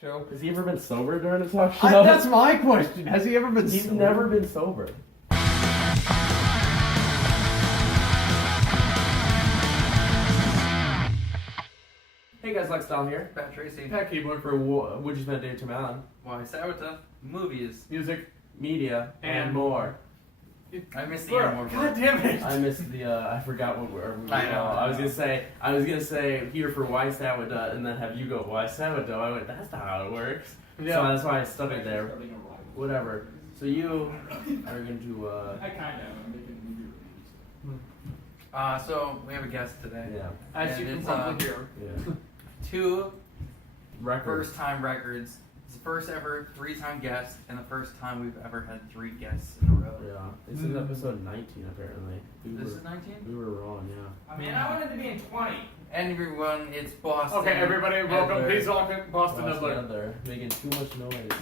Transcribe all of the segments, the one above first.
show. Has he ever been sober during a talk show? That's my question. Has he ever been He's sober? never been sober. Hey guys, Lex Dahl here. Pat Tracy. Pat Keyboard for Would You Spend Dave Tamalin. WYSADWTA. Movies. Music, media, and more. I missed the year more. God damn it! I missed the, I forgot what we're... I know. I was gonna say here for WYSADWTA and then have you go WYSADWTA. I went, that's not how it works. Yeah. So that's why I studied there. Whatever. So you are going to, I kind of. I'm making movie reviews. So we have a guest today. yeah. As And you can it's, probably hear. Yeah. 2 Records. first-time records. It's the first ever 3-time guest, and the first time we've ever had 3 guests in a row. Yeah. This is episode 19 apparently. This is 19? We were wrong, yeah. Man, I wanted to be in 20. And everyone, it's Boston. Okay, everybody, welcome. Edler. Please welcome Boston Edler. Edler, making too much noise.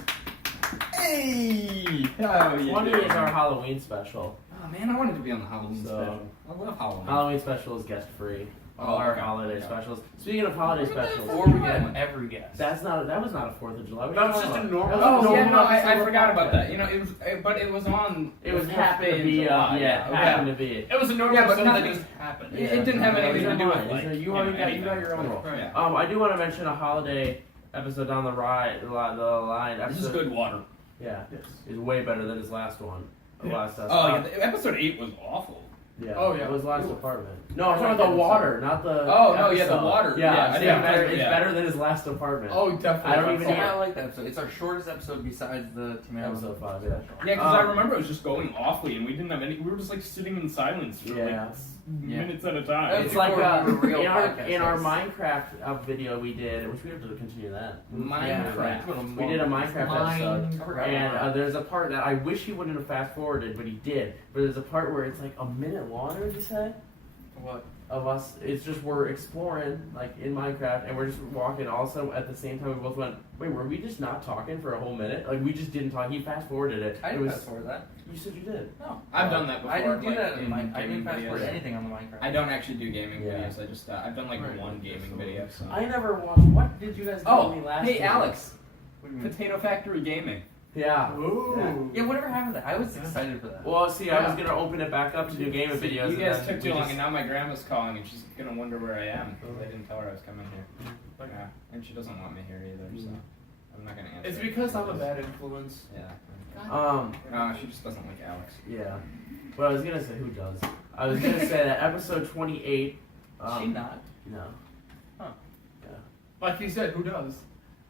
Hey! How 20 is our Halloween special. Oh man, I wanted to be on the Halloween So- special. I love Halloween. Halloween special is guest free. All Oh, our okay. holiday Yeah. specials. Speaking of holiday specials, Or we get every guest. that was not a 4th of July. What That are you was talking just a about? normal- That was a Oh yeah, normal no, I episode of forgot the about podcast. that. You know, but it was on. It was the happened to fifth be, of July. happened to be. It was a normal Yeah, but episode nothing that just happened. It didn't have anything to do with Mine. like. You already got anything. your own role. Yeah. I do want to mention a holiday episode down the line. This is good water. Yeah, is way better than his last one. Yeah. Oh, yeah, episode 8 was awful. Yeah. Oh, yeah. It was last Ooh. apartment. No, I'm talking about the water, not the. Oh, no, yeah, the episode. water. Yeah, Yeah, it's, I didn't better, think- it's yeah. better than his last apartment. Oh, definitely. I don't even Yeah, hear- I like that episode. It's our shortest episode besides the Tomato Episode 5, yeah. Yeah, because I Um, remember it was just going awfully, and we didn't have any. We were just like sitting in silence for Yeah. minutes at a time. It's It's like before we were real in podcast our hosts. Minecraft video we did, which we have to continue that. Minecraft. We did a Minecraft episode. Minecraft. And there's a part that I wish he wouldn't have fast forwarded, but he did. But there's a part where it's like a minute long, did you say? What? Of us, it's just we're exploring like in Minecraft, and we're just walking. Also, at the same time, we both went, "Wait, were we just not talking for a whole minute? Like we just didn't talk." He fast forwarded it. I It didn't was. fast forward that. You said you did. No. I've done that before. I didn't do like, that. in I didn't gaming fast forward videos. anything on the Minecraft. I don't actually do gaming Yeah. videos. I just I've done like Right. one gaming video. So. I never watched. What did you guys tell me last? hey week? Alex, What do you mean? Potato Factory Gaming. Yeah. Ooh. Yeah, whatever happened to that? I was excited for that. Well, see, I was Yeah. gonna open it back up to do gaming See, videos. you and guys then took we too long, just- and now my grandma's calling, and she's gonna wonder where I am because I didn't tell her I was coming here. Yeah, and she doesn't want me here either, so I'm not gonna answer. It's because I'm a bad influence. Yeah. No, She just doesn't like Alex. yeah. But I was gonna say who does. I was gonna say that episode 28. Is she not? No. Like you said, who does?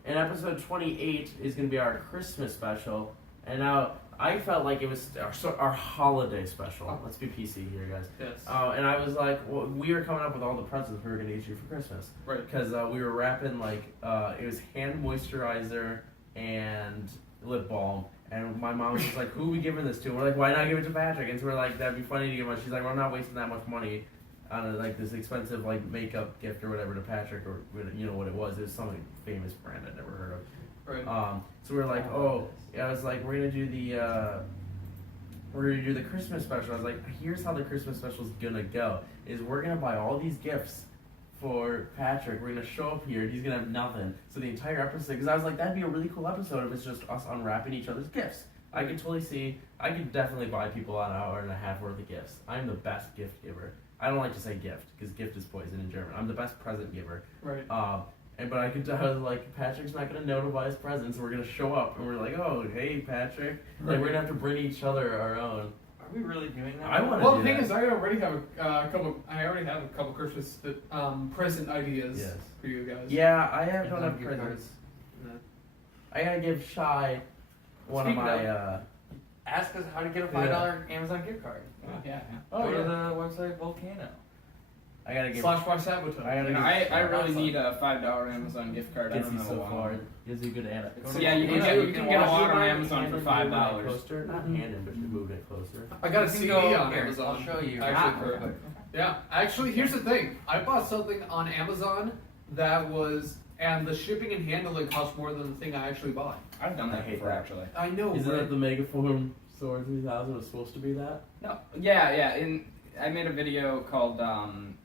And episode 28 is going to be our Christmas special. And now I felt like it was our holiday special. Let's be PC here, guys. Yes. And I was like, well, we were coming up with all the presents we were going to get you for Christmas. Right. Because we were wrapping, like, it was hand moisturizer and lip balm. And my mom was just like, who are we giving this to? And we're like, why not give it to Patrick? And so we're like, that'd be funny to give him. She's like, well, I'm not wasting that much money on like this expensive like makeup gift or whatever to Patrick, or you know what it was. It was some famous brand I'd never heard of. Right. So we're like, I was like, we're gonna do the Christmas special. I was like, here's how the Christmas special's gonna go: is we're gonna buy all these gifts for Patrick. We're gonna show up here, and he's gonna have nothing. So the entire episode, because I was like, that'd be a really cool episode if it's just us unwrapping each other's gifts. I could totally see. I could definitely buy people an hour and a half worth of gifts. I'm the best gift giver. I don't like to say gift because gift is poison in German. I'm the best present giver. Right. But I could tell, like, Patrick's not going to know to buy his presents. We're going to show up, and we're like, oh, hey, Patrick. Like, we're going to have to bring each other our own. Are we really doing that? I wanna Well, do the thing that. is, I already have a couple Christmas present ideas Yes. for you guys. Yeah, I And don't then have gift presents. cards. I got to give Shy one Speaking of my... Ask us how to get a $5 Amazon gift card. Yeah. Oh, Go to yeah. the website Volcano. I got to give... /WYSADWTA. I gotta You know, give I really need a $5 Amazon gift card. I Gets don't you know so why. far. Gives you a good ad. Go So to yeah, you Volcano. can get a watch lot it. on Amazon for $5. Coaster? Not handed, but you move it closer. I got a You can CD go on here, Amazon. I'll show you. Actually, Ah, yeah. Actually, here's the thing. I bought something on Amazon that was, and the shipping and handling cost more than the thing I actually bought. I've done I that hate before that. actually. I know. Isn't right? that the Megaform Sword 3000 was supposed to be that? No. Yeah. I made a video called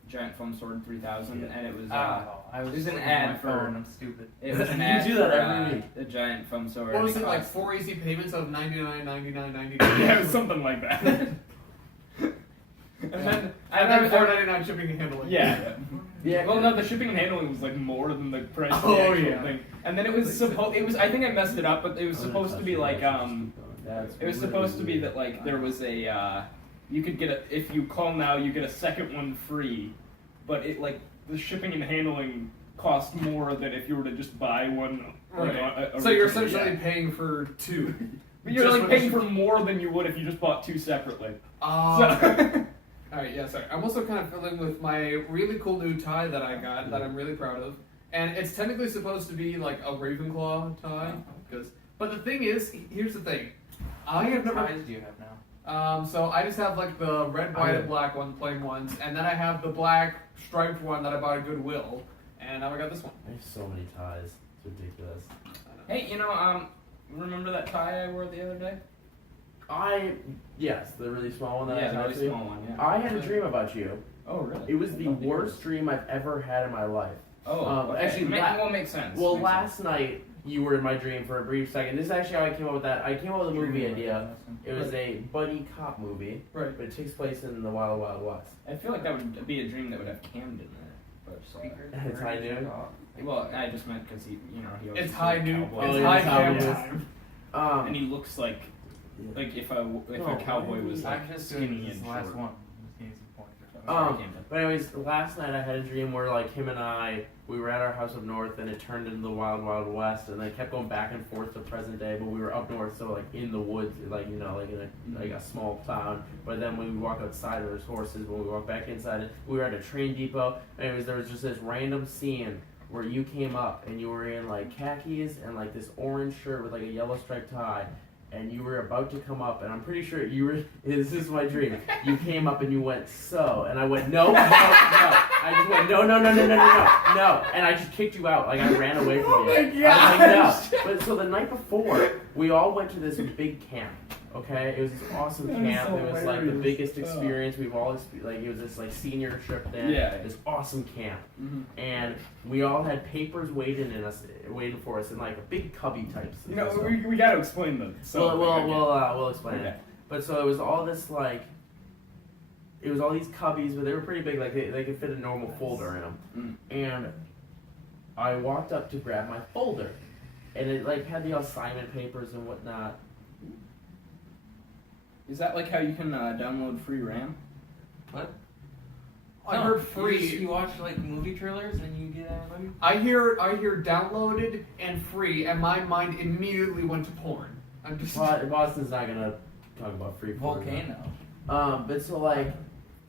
Giant Foam Sword 3000, and it was I was There's an looking ad at my for- phone. I'm stupid. it was an You ad do that for, every week. the Giant Foam Sword. What was it, like cost- 4 easy payments of $99.99.99? Yeah, it was something like that. and then And then $4.99 shipping and handling. Yeah. Yeah. Well, no, the shipping and handling was like more than the price of the Oh, actual yeah. thing. And then it was supposed. It was. I think I messed it up, but it was supposed to be like It was supposed to be that like there was a you could get a if you call now you get a second one free, but it like the shipping and handling cost more than if you were to just buy one. Like, Right. So you're originally, essentially yeah. paying for two. But you're just like for paying the for more than you would if you just bought two separately. So, alright, yeah, sorry. I'm also kind of fiddling with my really cool new tie that I got that I'm really proud of. And it's technically supposed to be like a Ravenclaw tie. But the thing is, here's the thing. I have never. What ties do you have now? So I just have like the red, white, and black one, plain ones. And then I have the black striped one that I bought at Goodwill. And now I got this one. I have so many ties. It's ridiculous. Hey, remember that tie I wore the other day? Yes, the really small one that I Yeah, the had. really small one. Yeah. I had a dream about you. Oh, really? It was the worst dream I've ever had in my life. Oh, okay. actually, makes sense. Well, Makes last night you were in my dream for a brief second. This is actually how I came up with that. I came up with a movie idea. It was a buddy cop movie, Right. but it takes place in the Wild Wild West. I feel like that would be a dream that would have Camden in it. But It's high noon. well, I just meant because he always It's looks high like a noon. cowboy. It's yeah, high it's how cam it is. time. And he looks like if a cowboy was like I'm just skinny doing this and last short. one. I'm just getting some points. But anyways, last night I had a dream where like him and we were at our house up north and it turned into the Wild Wild West and they kept going back and forth to present day, but we were up north, so like in the woods, like in a small town. But then when we walk outside, there's horses. When we walk back inside, we were at a train depot. Anyways, there was just this random scene where you came up and you were in like khakis and like this orange shirt with like a yellow striped tie. And you were about to come up, and I'm pretty sure you were. This is my dream. You came up and you went so, and I went no. I just went no, and I just kicked you out. Like I ran away from you. Oh my I was like, no. But so the night before, we all went to this big camp. Okay, it was this awesome That is camp. so It was like the hilarious. biggest experience we've all like. It was this like senior trip then. Yeah. This awesome camp, Mm-hmm. and we all had papers waiting for us in like a big cubby type. we got to explain them. We'll explain Okay. it. But so it was all this like, it was all these cubbies, but they were pretty big. Like they could fit a normal folder in them. And I walked up to grab my folder, and it like had the assignment papers and whatnot. Is that like how you can download free RAM? What? I heard free. You watch like movie trailers and you get everybody? I hear downloaded and free, and my mind immediately went to porn. I'm just. Boston's not gonna talk about free porn. Volcano. But so like,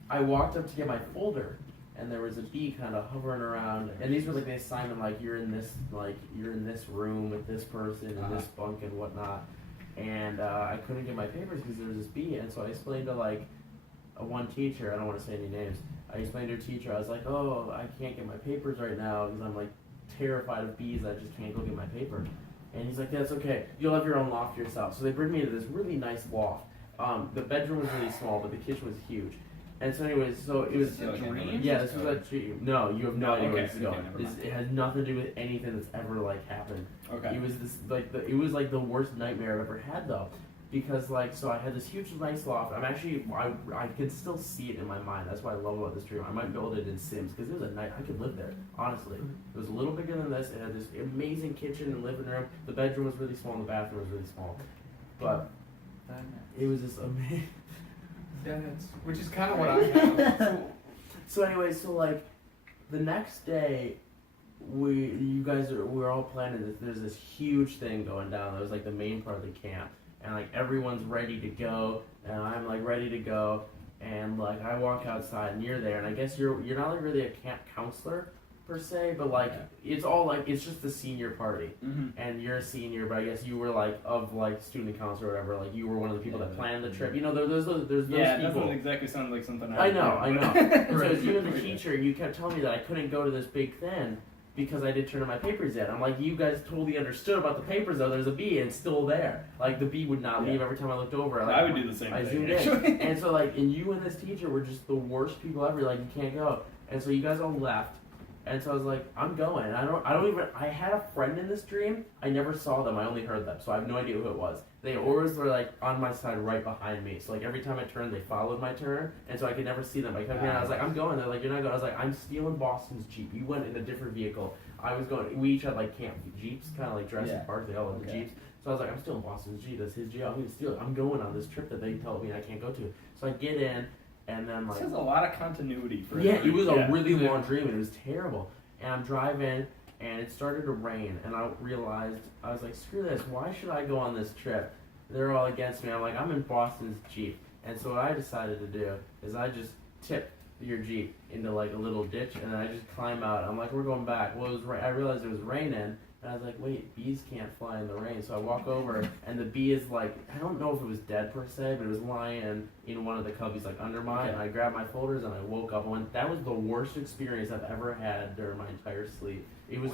I walked up to get my folder, and there was a bee kind of hovering around, and these were like they assigned them like you're in this room with this person and this bunk and whatnot, and I couldn't get my papers because there was this bee, and so I explained to like one teacher, I don't want to say any names, I explained to her teacher, I was like, oh, I can't get my papers right now because I'm like terrified of bees, I just can't go get my paper. And he's like, that's okay, you'll have your own loft yourself. So they bring me to this really nice loft. The bedroom was really small, but the kitchen was huge. And so anyways, so it was... Yeah, this was a dream. No, you have no idea where this is going. It has nothing to do with anything that's ever like happened. Okay. It was this it was like the worst nightmare I've ever had though. Because like, so I had this huge nice loft. I'm actually, I can still see it in my mind. That's what I love about this dream. I might build it in Sims because it was a night, I could live there, honestly. It was a little bigger than this. It had this amazing kitchen and living room. The bedroom was really small and the bathroom was really small. But it was just amazing. Which is kind of what I have. So anyway, so like, the next day, we're all planning this. There's this huge thing going down. That was like the main part of the camp. And like everyone's ready to go, and I'm like ready to go, and like I walk outside and you're there, and I guess you're not like really a camp counselor per se, but like it's all like it's just the senior party, and you're a senior, but I guess you were like of like student council or whatever, like you were one of the people that planned the trip. You know, there's those people. Yeah, it doesn't exactly sound like something I know. So as you and the Right. teacher, you kept telling me that I couldn't go to this big thing because I did turn in my papers in. I'm like, you guys totally understood about the papers though. There's a bee and it's still there. Like the bee would not leave every time I looked over. Like, I would do the same I thing. zoomed in. And so like, and you and this teacher were just the worst people ever. Like you can't go. And so you guys all left. And so I was like, I'm going. I had a friend in this dream. I never saw them. I only heard them. So I have no idea who it was. They always were like on my side right behind me. So like every time I turned, they followed my turn. And so I could never see them. I kept hearing, I was like, I'm going. They're like, you're not going. I was like, I'm stealing Boston's Jeep. You went in a different vehicle. I was going, we each had like camp Jeeps, kind of like Jurassic Park. They all had the Jeeps. So I was like, I'm stealing Boston's Jeep. That's his Jeep. I'm going to steal it. I'm going on this trip that they told me I can't go to. So I get in and then like. This has a lot of continuity for it was a really long dream and it was terrible. And I'm driving, and it started to rain, and I realized, I was like, screw this, why should I go on this trip? They're all against me. I'm like, I'm in Boston's Jeep. And so what I decided to do is I just tipped your Jeep into like a little ditch, and then I just climb out. I'm like, we're going back. Well, I realized it was raining, and I was like, wait, bees can't fly in the rain. So I walk over, and the bee is like, I don't know if it was dead per se, but it was lying in one of the cubbies like under mine. And I grabbed my folders, and I woke up and went, that was the worst experience I've ever had during my entire sleep. It was.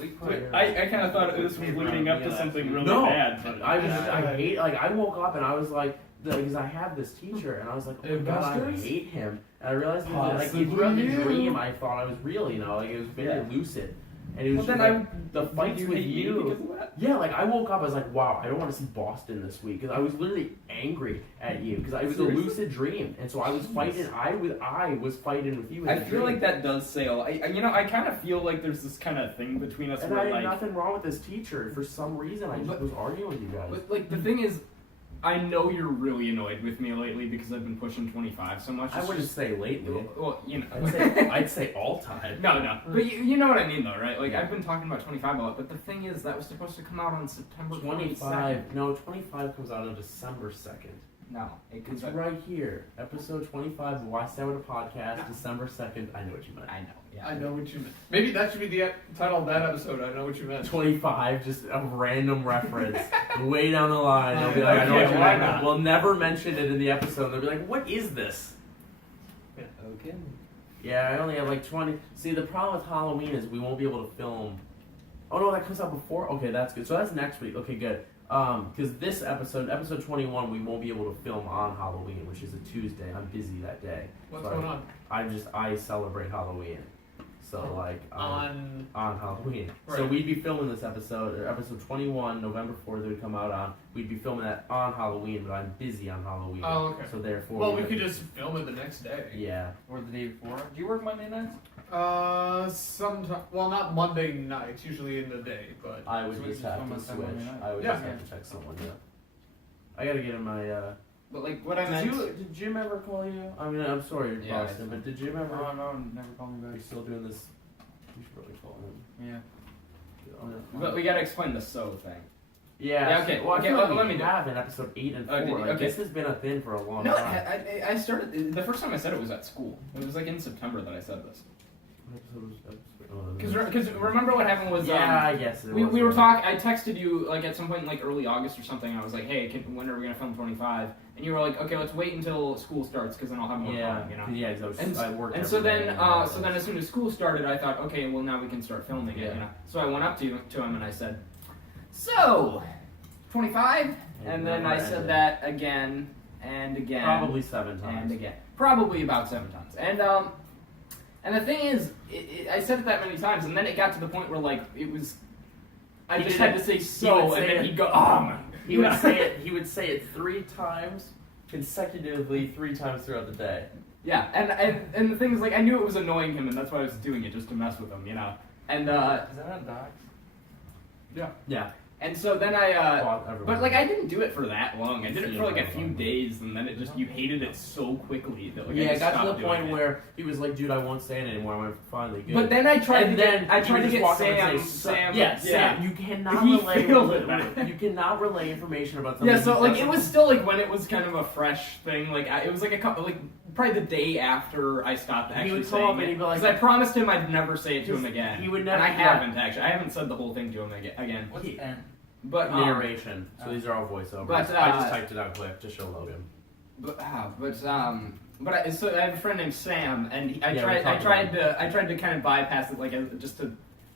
I kind of thought this was leading up to something really bad. But I woke up and I was like, because I have this teacher, and I was like, oh my God, I hate him. And I realized that throughout the dream, I thought I was real, like it was very lucid. And it was just like, the fights with you. Yeah, like I woke up, I was like, wow, I don't want to see Boston this week. Because I was literally angry at you. Because it was a lucid dream. And so I was fighting, I was fighting with you. I feel like that does say a lot. I kind of feel like there's this kind of thing between us. And where, I had nothing wrong with this teacher. For some reason, I just was arguing with you guys. But like, the thing is, I know you're really annoyed with me lately because I've been pushing 25 so much. I wouldn't say lately. Well, I'd say all time. No. But you know what I mean, though, right? Like, I've been talking about 25 a lot, but the thing is, that was supposed to come out on September 25. No, 25 comes out on December 2nd. No, it comes It's out right here. Episode 25 of WYSADWTA podcast, December 2nd. I know what you meant. I know. Yeah. I know what you meant. Maybe that should be the title of that episode. I know what you meant. 25, just a random reference. Way down the line, they'll be like, I know what you why meant. not? We'll never mention it in the episode. They'll be like, what is this? Okay. Yeah, I only have like 20. See, the problem with Halloween is we won't be able to film. Oh no, that comes out before? Okay, that's good. So that's next week. Okay, good. Because this episode 21, we won't be able to film on Halloween, which is a Tuesday. I'm busy that day. What's going on? I celebrate Halloween. So like on Halloween. Right. So we'd be filming this episode, or episode 21, November 4th, it would come out on. We'd be filming that on Halloween, but I'm busy on Halloween. Oh, okay. So therefore. Well, we could just film it the next day. Yeah. Or the day before. Do you work Monday nights? Sometime. Well, not Monday nights. Usually in the day, but I would So we just just have film to it switch. Monday night? I would Yeah. just have to text someone. Yeah. I gotta get in my. But like, what I meant. Did Jim ever call you? I mean, I'm sorry, Yeah, Boston, but did Jim ever? No, never called me Are you back. still doing this? You should probably call him. Yeah. But we gotta explain the so thing. Yeah. Yeah, okay, Well, I okay, feel let like me we do- have in episode 8 and 4. Oh, did you? Like, Okay. this has been a thing for a long No, time. I started. The first time I said it was at school. It was like in September that I said this. What episode was Because remember what happened was. Yeah, I guess it We was, were right. talking. I texted you like at some point in like early August or something. I was like, "Hey, when are we gonna film 25?" And you were like, "Okay, let's wait until school starts because then I'll have more time." You know. Yeah, because I worked. And so every then, day. as soon as school started, I thought, okay, well now we can start filming it. Yeah. You know. So I went up to him and I said, "So, 25?" And then I said that again and again. Probably 7 times. And again, probably about 7 times. And the thing is, I said it that many times, and then it got to the point where like it was. I He just did had it- to say he so, would and say then it- he'd go, "Oh my." He would say it. He would say it 3 times consecutively, 3 times throughout the day. Yeah, and the thing is, like, I knew it was annoying him, and that's why I was doing it, just to mess with him, you know. And Is that on Docs? Yeah. and so then I Well, everyone- but like I didn't do it for that long. I did it Yeah, for like a right. few days, and then it just you hated it so quickly that like I Yeah, it just got to stopped the doing point it. where he was like, "Dude, I won't say it anymore." I went, "Finally, good." But then I tried And to then get I tried you to just get walk up and Sam. say, Yeah, Sam. You cannot He relay. failed at that. You cannot relay information about something. Yeah, so he like it doesn't- was still like when it was kind of a fresh thing. Like it was like a couple, like probably the day after I stopped He actually would call saying up and it. he'd be like- Because I promised him I'd never say it to him Just- again. he would never- And I yeah. haven't actually. I haven't said the whole thing to him again. What's He- N? But narration. So these are all voiceovers. but, I just typed it out quick to show Logan. So I have a friend named Sam, and Yeah, we talked I tried to kind of bypass it, like just to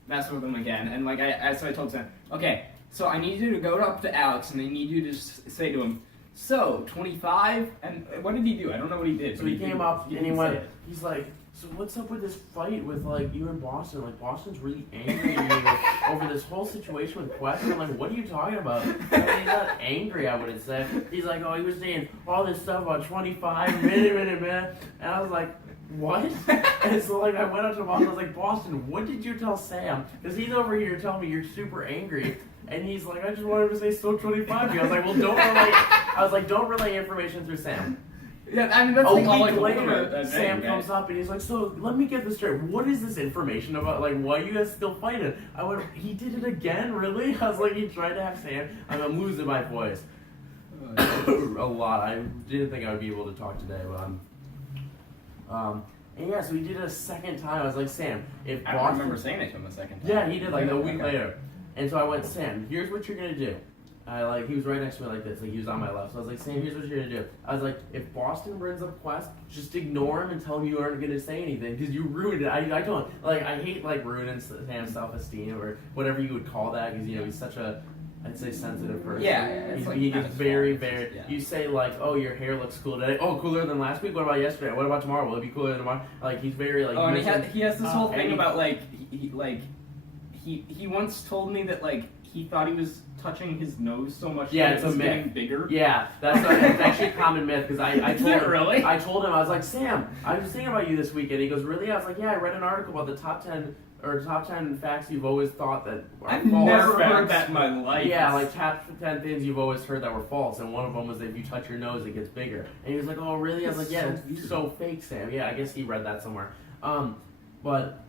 messing with him again, and like so I told Sam, okay, so I need you to go up to Alex, and I need you to say to him, so 25, and what did he do? I don't know what he did. So he came up and he went. He's like, so what's up with this fight with like you and Boston? Like Boston's really angry at you over this whole situation with Quest. I'm like, what are you talking about? He's not angry, I wouldn't say. He's like, oh, he was saying all this stuff about 25, man. And I was like, what? And so like I went up to Boston. I was like, Boston, what did you tell Sam? Because he's over here telling me you're super angry. And he's like, I just wanted to say still 25. I was like, well, don't relay information through Sam. Yeah, I mean, that's a like all week I later, Sam comes up and he's like, so let me get this straight. What is this information about? Like, why are you guys still fighting? I went, he did it again, really? I was like, he tried to have Sam. I'm losing my voice a lot. I didn't think I would be able to talk today, but and yeah, so he did it a second time. I was like, Sam, if Boston... I don't remember saying it to him a second time. Yeah, he did like a week later. And so I went, Sam, here's what you're gonna do. He was right next to me like this, like he was on my left. So I was like, Sam, here's what you're gonna do. I was like, if Boston brings up Quest, just ignore him and tell him you aren't gonna say anything because you ruined it. I don't like. I hate like ruining Sam's self-esteem or whatever you would call that because he's such a, I'd say, sensitive person. Yeah, he's very. Yeah. You say like, oh, your hair looks cool today. Oh, cooler than last week. What about yesterday? What about tomorrow? Will it be cooler than tomorrow? Like he's very like. Oh, and he has this whole thing about like he once told me that like he thought he was touching his nose so much that it was getting bigger. Yeah, it's actually a common myth because I told him, really? I told him, I was like, Sam, I was thinking about you this weekend. He goes, really? I was like, yeah, I read an article about the top 10 facts you've always thought that are I've false. never heard that in my life. Yeah, like top 10 things you've always heard that were false, and one of them was that if you touch your nose, it gets bigger. And he was like, oh, really? I was like, yeah, it's so fake, Sam. Yeah, I guess he read that somewhere. But...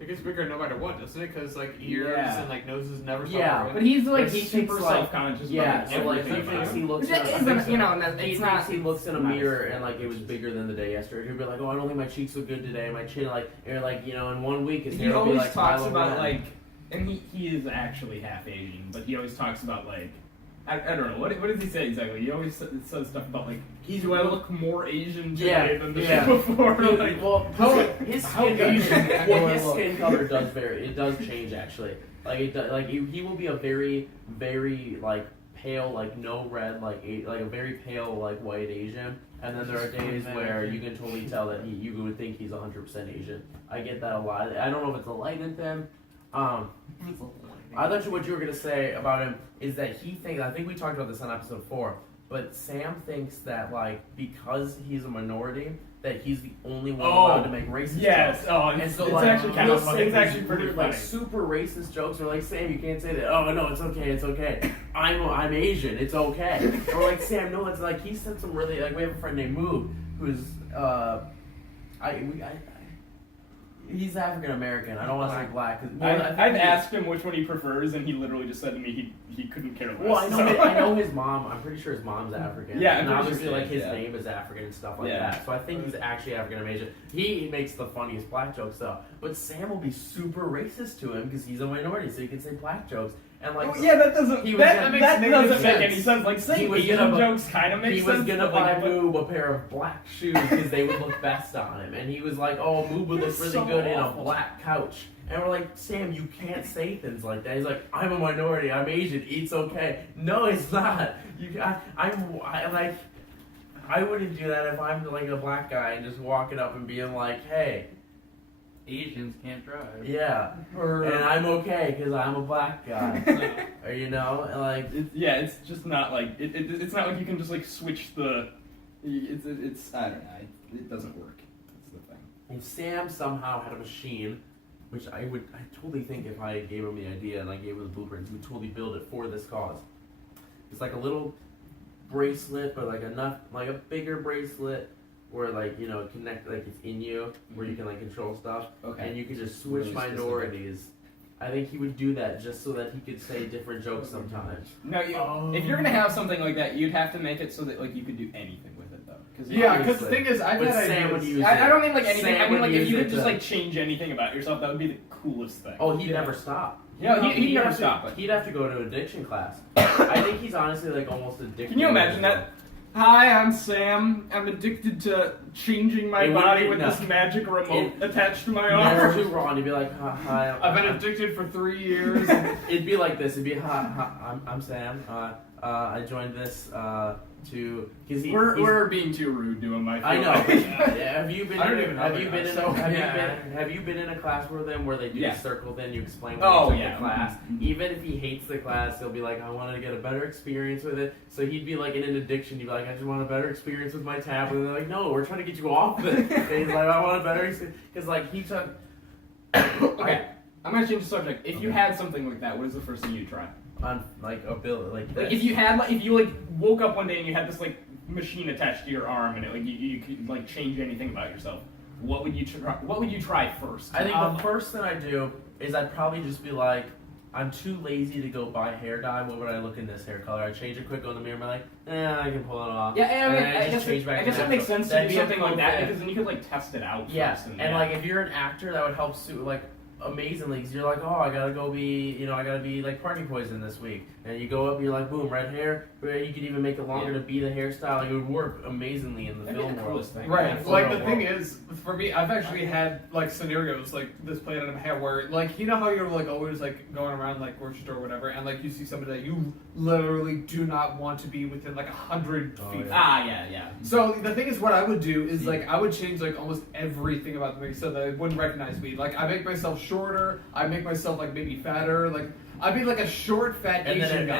It gets bigger no matter what, doesn't it? Because like ears and like noses never stop growing. But he's like he super self-conscious. Yeah, so like everything he thinks he looks. He looks in a mirror and like it was bigger than the day yesterday. He'll be like, oh, I don't think my cheeks look good today. My chin, like, you're like, in 1 week his hair will be like. He always talks about like, and he is actually half Asian, but he always talks about like. I don't know. What does he say exactly? He always says stuff about like, do I look more Asian today than the day before? His skin color does vary. It does change actually. Like it does, like he will be a very, very like pale, like no red, like a very pale like white Asian. And then there are days where you can totally tell that you would think he's 100% Asian. I get that a lot. I don't know if it's a light in him. I thought what you were going to say about him is that he thinks, I think we talked about this on episode 4, but Sam thinks that, like, because he's a minority, that he's the only one allowed to make racist jokes. And so, it's actually kind of funny. It's actually pretty funny. Like, super racist jokes are like, Sam, you can't say that. Oh, no, it's okay. I'm Asian, it's okay. Or like, Sam, no, it's like, he said some really, like, we have a friend named Moob, who's, he's African American. I don't want to say black. I've asked him which one he prefers, and he literally just said to me he couldn't care less. Well, I know his mom. I'm pretty sure his mom's African. Yeah, and obviously like his name is African and stuff like that. So I think he's actually African American. He makes the funniest black jokes though. But Sam will be super racist to him because he's a minority, so he can say black jokes. And like, that doesn't make any sense. Like, saying Asian jokes kind of makes sense. He was gonna buy Moob a pair of black shoes because they would look best on him, and he was like, "Oh, Moob would look really good in a black couch." And we're like, "Sam, you can't say things like that." He's like, "I'm a minority. I'm Asian. It's okay." No, it's not. I wouldn't do that if I'm like a black guy and just walking up and being like, "Hey, Asians can't drive." Yeah, and I'm okay because I'm a black guy. Or it's just not like it's not like you can just like switch the. It's I don't know. It doesn't work. That's the thing. If Sam somehow had a machine, which I totally think if I gave him the idea and I gave him the blueprints, he would totally build it for this cause. It's like a little bracelet, but like a bigger bracelet. Where connect it's in you, where you can like control stuff, and you can just switch really minorities. I think he would do that just so that he could say different jokes sometimes. No, if you're gonna have something like that, you'd have to make it so that like you could do anything with it though. Because the thing is, I've had ideas. I don't mean like anything. I mean like if you could just like change anything about yourself, that would be the coolest thing. Oh, he'd never stop. Yeah, he'd never stop. He'd have to go to addiction class. I think he's honestly like almost addicted. Can you imagine that? Hi, I'm Sam. I'm addicted to changing my body with this magic remote attached to my Never arm. too wrong. You'd be like, hi. I've been addicted for 3 years. It'd be like this. It'd be, hi, I'm Sam. I joined this because We're being too rude to him. I know. Have you been? I don't even know Have the you guy, been? so- Have you been in a class with them where they do Yeah. a circle? Then you explain Oh, what you took yeah. the class. Mhm. Even if he hates the class, he'll be like, I want to get a better experience with it. So he'd be like in an addiction. He'd be like, I just want a better experience with my tablet. And they're like, no, we're trying to get you off it. And he's like, I want a better experience because like he took. Okay, I'm gonna change the subject. If you had something like that, what is the first thing you'd try? On like a bill like Like this. if you like woke up one day and you had this like machine attached to your arm and it like you could like change anything about yourself, what would you try? What would you try first? I think the first thing I do is I'd probably just be like, I'm too lazy to go buy hair dye. What would I look in this hair color? I change it quick, go in the mirror, and I'm like, I can pull it off. Yeah, And then I just change back guess to it makes natural. sense to That'd do be a something cool like that fit. because then you could like test it out Yeah, first. and like if you're an actor, that would help suit like amazingly because you're like, oh, I gotta go be, I gotta be like Party Poison this week, and you go up, and you're like, boom, red hair. You could even make it longer to be the hairstyle. Like, it would work amazingly in the That'd be film the world. coolest thing. Right. Yeah, Like for the real thing world. is, for me, I've actually had like scenarios like this played out in my head where like how you're like always like going around like grocery store or whatever, and like you see somebody that you literally do not want to be within like 100 Oh, feet. yeah. Yeah. So the thing is, what I would do is like I would change like almost everything about me so that they wouldn't recognize me. Like I make myself shorter. I make myself like maybe fatter. Like I'd be like a short, fat And Asian guy.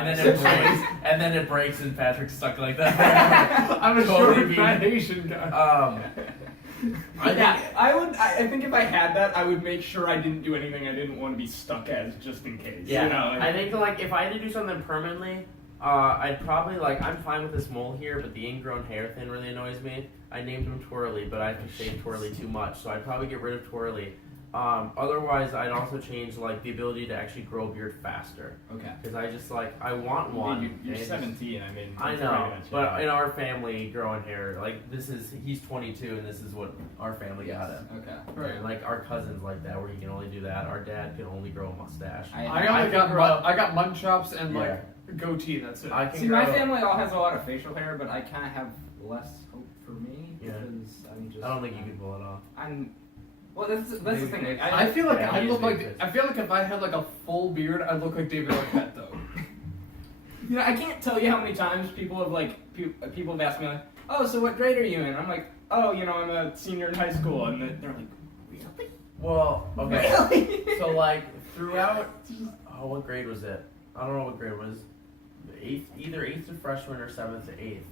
and then it breaks, and Patrick's stuck like that. I'm a Totally short, mean. fat Asian guy. I think if I had that, I would make sure I didn't do anything I didn't want to be stuck as, just in case. Yeah, You know, I think like if I had to do something permanently, I'd probably like I'm fine with this mole here, but the ingrown hair thing really annoys me. I named him Twirly, but I have to shave Twirly too much, so I'd probably get rid of Twirly. Otherwise, I'd also change like the ability to actually grow a beard faster, Okay. because I just like I want one. You're and it 17. I mean. just- I it's know, probably gonna but change. in our family, growing hair like he's 22, and this is what our family got him. Okay. Right. And, like our cousins like that, where he can only do that. Our dad can only grow a mustache. I got mutton chops and Yeah. like goatee. That's it. I can See, grow. my family all has a lot of facial hair, but I kind of have less hope for me Yeah. because I'm just. I don't think you can pull it off. Well, that's the thing. Like, I feel like Yeah, I he look is like big. I feel like if I had like a full beard, I'd look like David Arquette though. You know, I can't tell you how many times people have like people have asked me like, "Oh, so what grade are you in?" I'm like, "Oh, I'm a senior in high school," and they're like, "Really? Well, okay. Really?" So like throughout, what grade was it? I don't know what grade it was. Either eighth to freshman or seventh to eighth.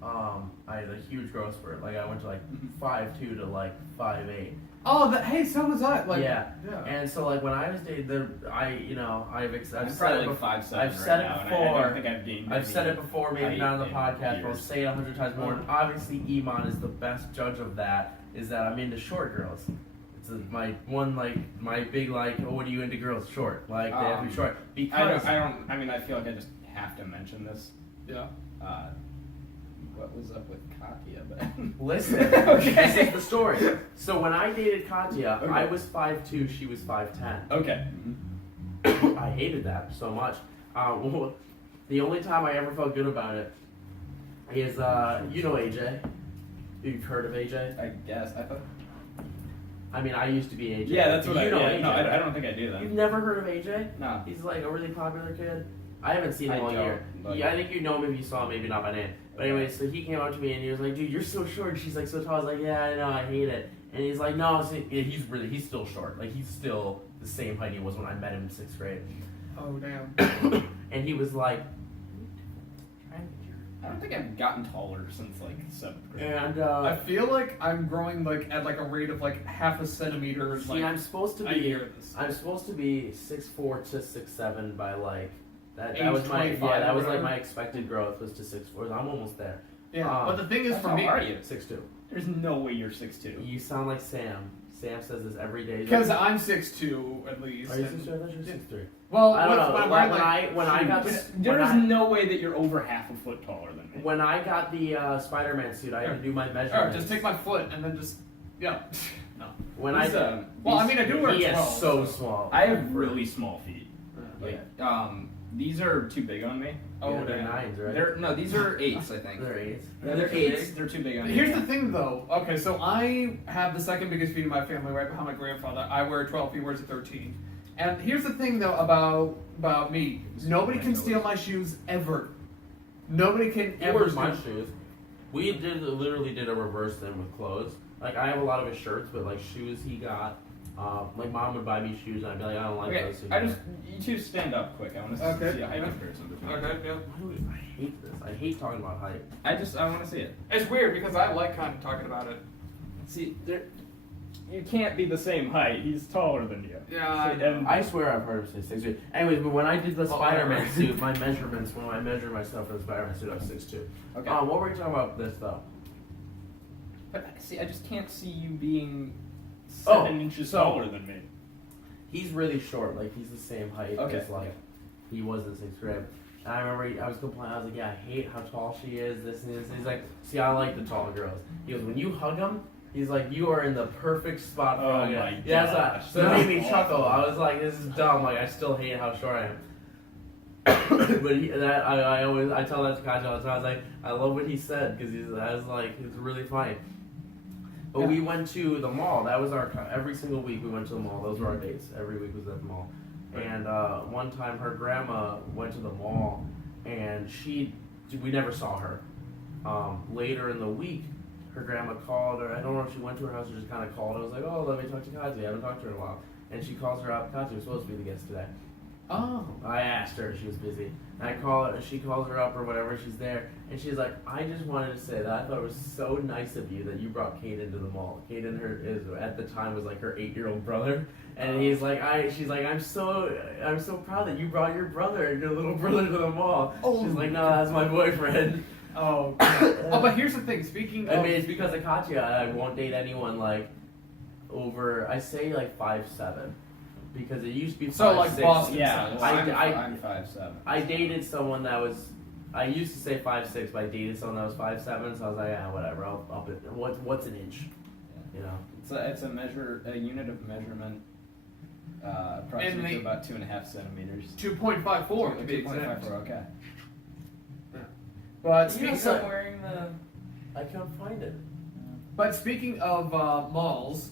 I had a huge growth spurt. Like I went to like 5'2" to like 5'8". Oh, hey, so was I. Like, Yeah. yeah. And so like when I was dating, I've I'm said probably it like 5'7" I've right said it now, and before. I don't think I've gained. I've said it before, maybe height not on the in podcast, but I'll years. say it 100 times more. And obviously, Iman is the best judge of that. Is that I'm into short girls. It's my big what are you into girls? Short. Like they have to be short. Because I mean, I feel like I just have to mention this. Yeah. What was up with Katya? But listen, Okay. this is the story. So when I dated Katya, Okay. I was 5'2", she was 5'10". okay. I hated that so much. The only time I ever felt good about it is AJ. You've heard of AJ? I guess I thought. I mean, I used to be AJ. Yeah, that's what you know yeah, AJ. No, I don't think I do that. You've never heard of AJ? No. He's like a really popular kid. I haven't seen him I all don't, year. but- Yeah, I think you know him if you saw him, maybe not by name. But anyway, so he came up to me and he was like, "Dude, you're so short." She's like, "So tall." I was like, "Yeah, I know, I hate it." And he's like, "No, he's still short. Like he's still the same height he was when I met him in 6th grade." Oh damn. And he was like, I don't think I've gotten taller since like 7th grade. and I feel like I'm growing like at like a rate of like half a centimeter. see, Like I'm supposed to a be year. This. I'm supposed to be 6'4" to 6'7" by like that. Age That was my 25 that or was like whatever. my expected growth was to 6'4". I'm almost there. Yeah. But the thing is, for How me, are you? 6'2". There's no way you're 6'2". You sound like Sam. Sam says this every day. because I'm 6'2" at least. Are you and- 6'2"? I thought you were 6'3". Well, I don't know. when I'm When wearing, like, I got shoes. this, There when is I- no way that you're over half a foot taller than me. When I got the Spider-Man suit, I had to do my measurements. Alright, just take my foot and then just no. When He's, I Well, I mean, I do wear he is 12, so so- small. I have really small feet. Yeah. Like, These are too big on me. Oh, they're 9s, right? These are 8s, I think. They're 8s. Yeah, they're 8s. They're too big on me. Here's the thing, though. Okay, so I have the second biggest feet in my family, right behind my grandfather. I wear 12, he wears a 13. And here's the thing, though, about me. Nobody can steal my shoes ever. Nobody can He ever wears steal my shoes. We literally did a reverse thing with clothes. Like, I have a lot of his shirts, but like shoes he got. Like, mom would buy me shoes, and I'd be like, I don't like Okay, those. you two stand up quick. I want to Okay. see a height comparison between you. Okay, yeah. I hate this. I hate talking about height. I want to see it. It's weird because I like kind of talking about it. See, you can't be the same height. He's taller than you. Yeah, See, and I swear I've heard him say 6'2". Anyways, but when I did the Well, Spider-Man whatever. suit, my measurements, when I measured myself for the Spider-Man suit, I was 6'2". Okay. What were you talking about this, though? But see, I just can't see you being Oh, 7 inches so- taller than me. He's really short. Like, he's the same height Okay. as, like, he was in 6th grade. And I remember I was complaining. I was like, yeah, I hate how tall she is, this and this. And he's like, see, I like the tall girls. He goes, when you hug them, he's like, you are in the perfect spot for Oh hugging. my Yeah, gosh, so it made me that's chuckle. awful. I was like, this is dumb. Like, I still hate how short I am. But I tell that to Kaja all the time. I was like, I love what he said because it's really funny. But we went to the mall. That was every single week we went to the mall. Those were our dates. Every week was at the mall. And one time her grandma went to the mall, and we never saw her. Later in the week, her grandma called her. I don't know if she went to her house or just kind of called. I was like, oh, let me talk to Kaji. I haven't talked to her in a while. And she calls her up. Kaji was supposed to be the guest today. Oh. I asked her, she was busy. And she calls her up or whatever, she's there, and she's like, I just wanted to say that I thought it was so nice of you that you brought Caden to the mall. Caden at the time was like her 8-year-old brother. And she's like, I'm so proud that you brought your little brother to the mall. Oh. She's like, no, that's my boyfriend. Oh. Oh, but here's the thing. Speaking I of, mean, it's because of Katya, I won't date anyone like over, I say like 5'7". Because it used to be 5'6". So, like, Boston Yeah, size. well, I'm 5'7". I dated someone that was, I used to say 5'6", but I dated someone that was 5'7", so I was like, yeah, whatever. I'll what's an inch? You know. It's a unit of measurement. Approximately about 2.5 centimeters. 2.54 to be exact. 2.54. Okay. But You know, speaking, wearing the. I can't find it. but speaking of malls,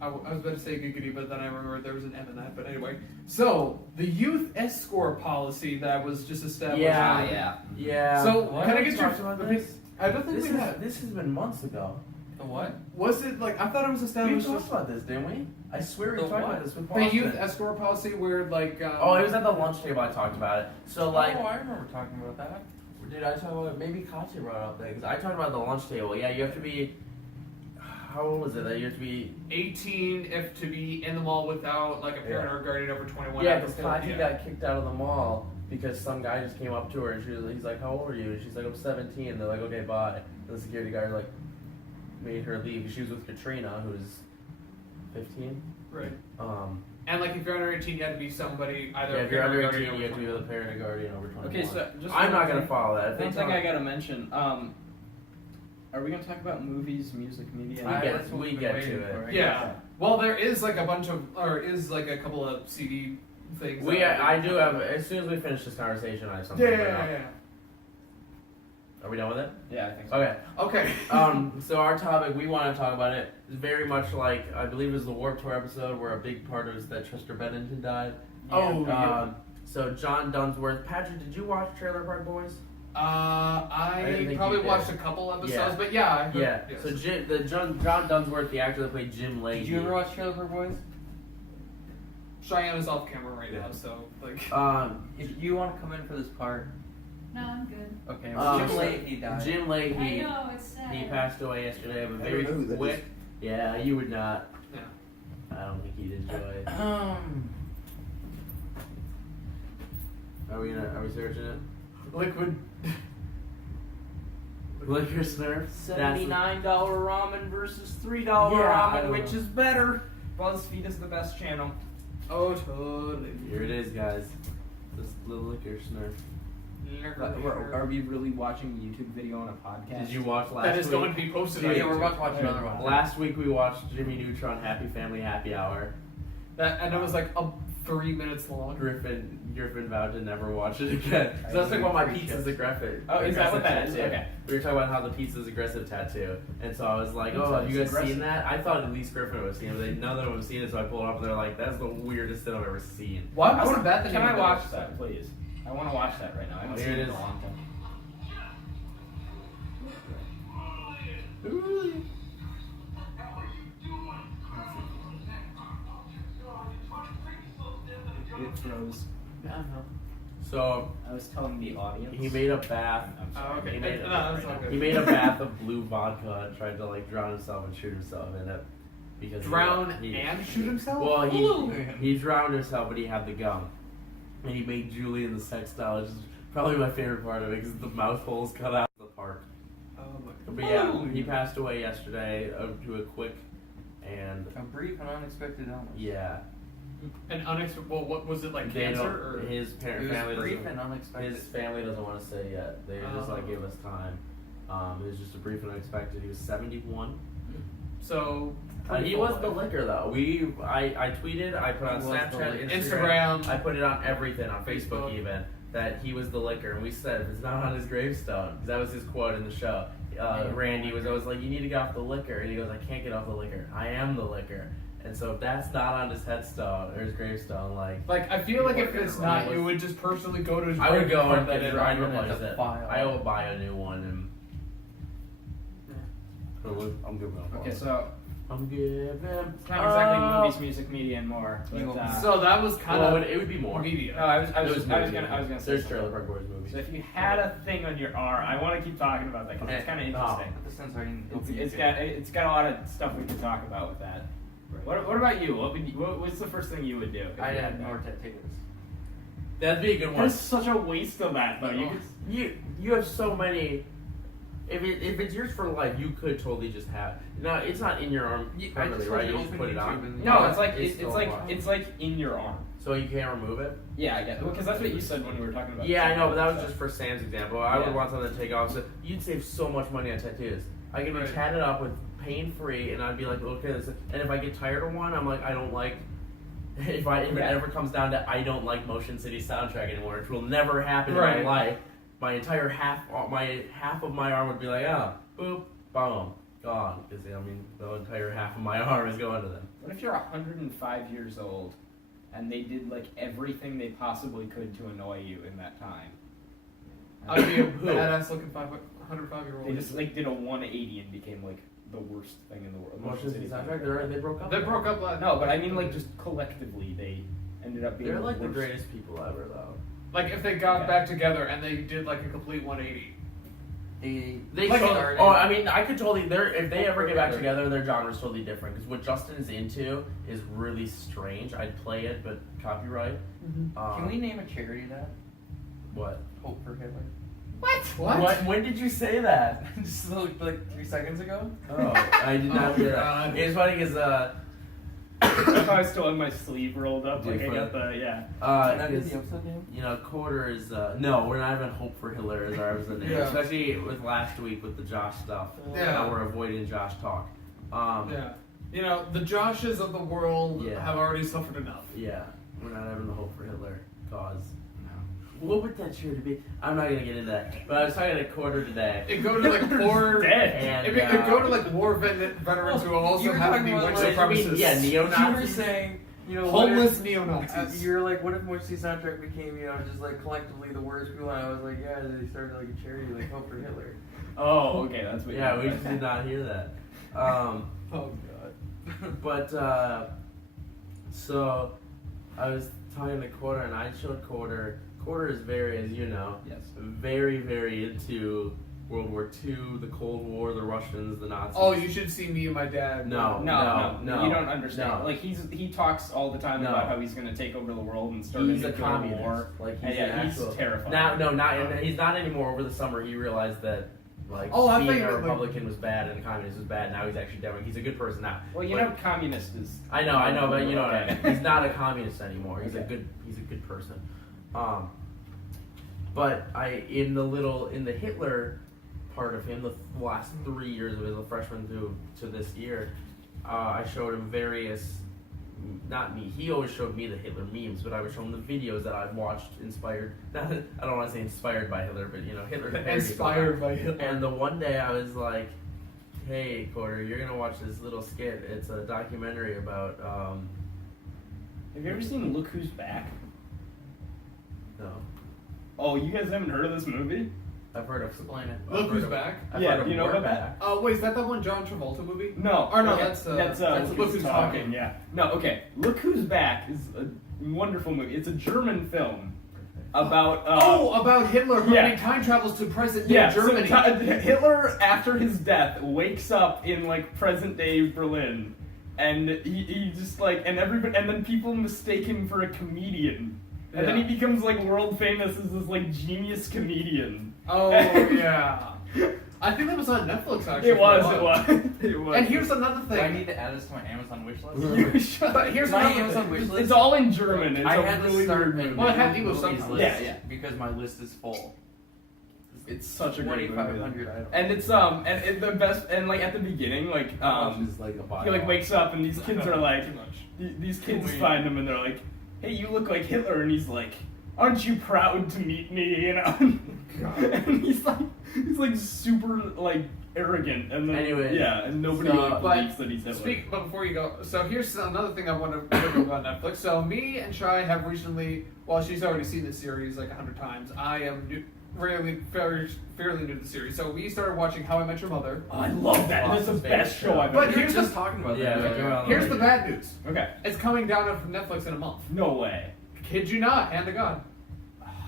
I was about to say giggity, but then I remembered there was an M in that. But anyway, so the youth escort policy that was just established. Yeah. So Why can I don't get we your? talk about this? I don't think This we have. has been months ago. The what? Was it like I thought it was We established? talked about this, didn't we? I swear we The talked what? about this with The Boston. youth escort policy, where like. Oh, it was at the lunch table. I talked about it. So like. Oh, I remember talking about that. Did I talk about it? Maybe Katya brought it up there because I talked about the lunch table. Yeah, you have to be. How old was it? That you have to be. 18 if to be in the mall without like a parent or guardian over 21. Yeah, at the because store. Katya got kicked out of the mall because some guy just came up to her and he's like, "How old are you?" And she's like, "I'm 17." And they're like, "Okay, bye." And the security guard like made her leave. She was with Katrina, who's 15. Right. And like if you're under 18, you have to be somebody either. Yeah, a if you're parent or under guardian 18, you have to be over with a parent or guardian over 21. Okay, so just I'm not one gonna thing- follow that. If One they thing talk- I gotta mention. Are we gonna talk about movies, music, media? That's what we we've get been to waiting it. for, I Yeah. guess. Well, there is like a bunch of, or is like a couple of CD things. I do have. As soon as we finish this conversation, I have something. Yeah, to bring up. yeah. Are we done with it? Yeah, I think so. Okay. Okay. So our topic, we want to talk about it, is very much like, I believe it was the Warped Tour episode where a big part of it is that Chester Bennington died. Oh, yeah. So John Dunsworth. Patrick, did you watch Trailer Park Boys? I didn't think probably you did. watched a couple episodes, Yeah. but yeah. I heard, Yeah. yes. So John Dunsworth, the actor that played Jim Leahy. Did you ever watch Trailer Park Boys? Cheyenne is off camera right now, so like. If you want to come in for this part, No, I'm good. okay. Um, Jim Leahy died. Jim Leahy. I know, it's sad. He passed away yesterday, but I very don't know who that quick. Yeah, you would not. Yeah. I don't think he'd enjoy it. Are we searching it? Liquid. Liquor Snurf. $79 ramen versus $3 Yeah, I ramen, don't which know. is better. BuzzFeed is the best channel. Oh, totally. Here it is, guys. This little Liquor Snurf. Are we really watching a YouTube video on a podcast? Did you watch last That is week? going to be posted. Yeah, on we're YouTube. about to watch another one. Last week we watched Jimmy Neutron Happy Family Happy Hour. That and it was like a 3 minutes long. Griffin vowed to never watch it again. So that's like what my pizza's aggressive. Oh, is that what that is? tattoo. Okay. We were talking about how the pizza's aggressive tattoo, and so I was like, "Oh, have you guys seen that?" I thought at least Griffin would have seen it. None of them have seen it, so I pulled it up, and they're like, "That's the weirdest thing I've ever seen." Why I wasn't wanna- that the Can name I of the watch episode? that, please? I want to watch that right now. I haven't Here seen it it in is. a long time. It froze. So I was telling the audience. he made a bath. I'm sorry. Oh, okay. He made, No, that's all good. he made a bath of blue vodka and tried to like drown himself and shoot himself in it because Drown he, and shoot himself? Well, Ooh. he drowned himself, but he had the gum, and he made Julian the sex doll, which is probably my favorite part of it because the mouth holes cut out of the part. Oh my But yeah, he passed away yesterday to a quick and A brief and unexpected illness. yeah. An unexpected. Well, what was it like? They Cancer don't- or? his It parent was family brief doesn't. and unexpected. His family doesn't want to say yet. They just like gave us time. It was just a brief and unexpected. He was 71. So. He was the liquor though. I tweeted, I put on He was the Snapchat, liquor. Instagram. I put it on everything, on Facebook Facebook. even, that he was the liquor. And we said, if it's not on his gravestone, 'cause that was his quote in the show. Randy was always like, you need to get off the liquor. And he goes, I can't get off the liquor. I am the liquor. And so if that's not on his headstone or his gravestone, like I feel like if People are it's gonna not, replace- you would just personally go to his I would go grave and that get it I'd on. replace the it. file. I will buy a new one and I'm good with Okay, so I'm giving. it's not exactly movies, music, media, and more. But, So that was kind Well, of it would be more. media. no, I was It was gonna say There's something. Trailer Park Boys movies. So if you had a thing on your arm, I want to keep talking about that because it's kind of interesting. Put the sensor in. It's got a lot of stuff we can talk about with that. What about you? What's the first thing you would do? if I you had that? more tattoos. That'd be a good one. That's such a waste of that though. You have so many. If it's yours for life, you could totally just have. No, it's not in your arm permanently, right? You just put it on. No, it's like It's still on. it's like in your arm. So you can't remove it. Yeah, I get because that's what you said when we were talking about. Yeah, I know, but that was stuff. just for Sam's example. I Yeah. would want something to take off. So you'd save so much money on tattoos. I can be Right. tatted up with pain free, and I'd be like, okay, and if I get tired of one, I'm like, I don't like. If it ever comes down to I don't like Motion City soundtrack anymore, which will never happen in Right. my life, my entire half of my arm would be like, oh, boop, boom, gone. Because I mean, the entire half of my arm is going to them. What if you're 105 years old and they did like everything they possibly could to annoy you in that time? I'd be a Who? badass looking 105-year-old. They just like did a 180 and became like the worst thing in the world. Motion City soundtrack, they broke up. They broke up last. No, but I mean like just collectively they ended up being They're like the worst. greatest people ever, though. Like if they got Yeah. back together and they did like a complete 180. They Like, totally, I mean, I could totally. If they ever get back together, their genre's totally different. Because what Justin is into is really strange. I'd play it, but copyright. Can we name a charity that? What? Hope for Hitler. What? When did you say that? Just like 3 seconds ago. Oh, I did not Oh, hear God. that. It's funny because I still have my sleeve rolled up, like I got the Can that be 'cause, the episode name? you know, Quarter is no, we're not even Hope for Hitler as our episode name. Yeah. Especially with last week with the Josh stuff. Yeah. Now we're avoiding Josh talk. Yeah. You know, the Joshes of the world Yeah. have already suffered enough. Yeah, we're not having the Hope for Hitler cause. What would that charity be? I'm not gonna get into that. But I was talking to Quarter today. It go to like war. Dead. And It go to like war veterans who also you were happen to be talking white about, like, supremacists. yeah, You were neo-Nazis. saying, you know, Homeless what neo-Nazis. if, you're like, what if Motion City soundtrack became, you know, just like collectively the worst people? And I was like, yeah, they started like a charity like Hope for Hitler. Oh, okay, that's what. Yeah, you we just did not hear that. Oh god. But so I was talking to Quarter, and I showed Quarter. Quarter is very, as you know, Yes. very, very into World War II, the Cold War, the Russians, the Nazis. Oh, you should see me and my dad. No. No, you don't understand. No. Like he talks all the time No. about how he's going to take over the world and start He's a a nuclear communist. war. Like And he's yeah, an he's actual. terrifying. He's not anymore. Over the summer, he realized that like Oh, I being think a that, like- Republican was bad and a communist was bad. Now he's actually Democrat. He's a good person now. Well, you But- know, communist is. I know, but you know what I Okay. mean. He's not a communist anymore. He's Okay. a good person. But in the Hitler part of him, the last 3 years of his freshman to this year, I showed him various not me. He always showed me the Hitler memes, but I would show him the videos that I've watched inspired. Not, I don't want to say inspired by Hitler, but Hitler parodies. Inspired by Hitler. And the one day I was like, "Hey, Porter, you're gonna watch this little skit. It's a documentary about." Have you ever seen Look Who's Back? No, Oh, you guys haven't heard of this movie? I've heard of. Explain it. Look Who's Back. I've Yeah, heard of you know We're about that? Back. Oh, wait, is that one John Travolta movie? No. Or no, okay, that's Look Who's Talking. Yeah. No, okay. Look Who's Back is a wonderful movie. It's a German film about. About Hitler who yeah. made time travels to present day Yeah, Germany. so Hitler, after his death, wakes up in like present day Berlin, and he just like and everybody and then people mistake him for a comedian, and then he Yeah. becomes like world famous as this like genius comedian. Oh yeah. I think that was on Netflix actually. It was. And here's another Do I thing. need to add this to my Amazon wish list? But here's My another Amazon thing. wish list. It's all in German. It's I a had really to start weird my movie. Well, I had new English movies subtitles. list Yeah. because my list is full. It's such a great movie. 2,500 items. And it's the best and like at the beginning like is like a he like wakes up and these kids are like Too much. these kids Wait. find him and they're like, "Hey, you look like Hitler," and he's like, "Aren't you proud to meet me?" And he's like super like arrogant and then Anyway, and nobody so, like, but believes that he's Hitler. But before you go, so here's another thing I want to look about Netflix. So me and Shai have recently, well, she's already seen the series like 100 times. I am fairly new to the series. So we started watching How I Met Your Mother. Oh, I love that. That's the Awesome best show. show I've But ever. You're here's just the- talking about Yeah, that. yeah. Here's the bad news. Okay. It's coming down on Netflix in a month. No way. Kid you not, hand to God.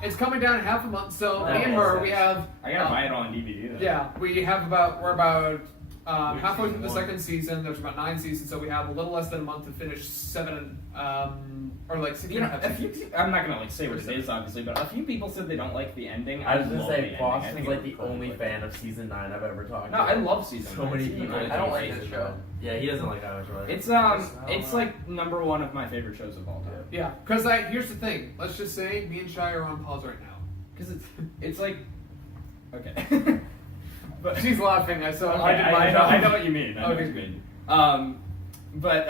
It's coming down in half a month. So That me and makes her, sense. we have. I gotta buy it on DVD. Then. Yeah, we're about halfway through season the one. second season. There's about 9 seasons, so we have a little less than a month to finish 7 or like 6 You know, and a half a few, seasons. I'm not gonna like say what it is, obviously, but a few people said they don't like the ending. I was gonna love the say ending. I Boston's think like it's the incredible. only fan of season 9 I've ever talked No, to. I love season. So 9. many Season people. 9 is I don't great. like this show. Yeah, he doesn't like How I Met Your Mother. It's like number one of my favorite shows of all time. Yeah, because here's the thing. Let's just say me and Shai are on pause right now. Because it's like okay. But she's laughing. So Okay, I did my I job. know what you mean. I know Okay. what you mean. But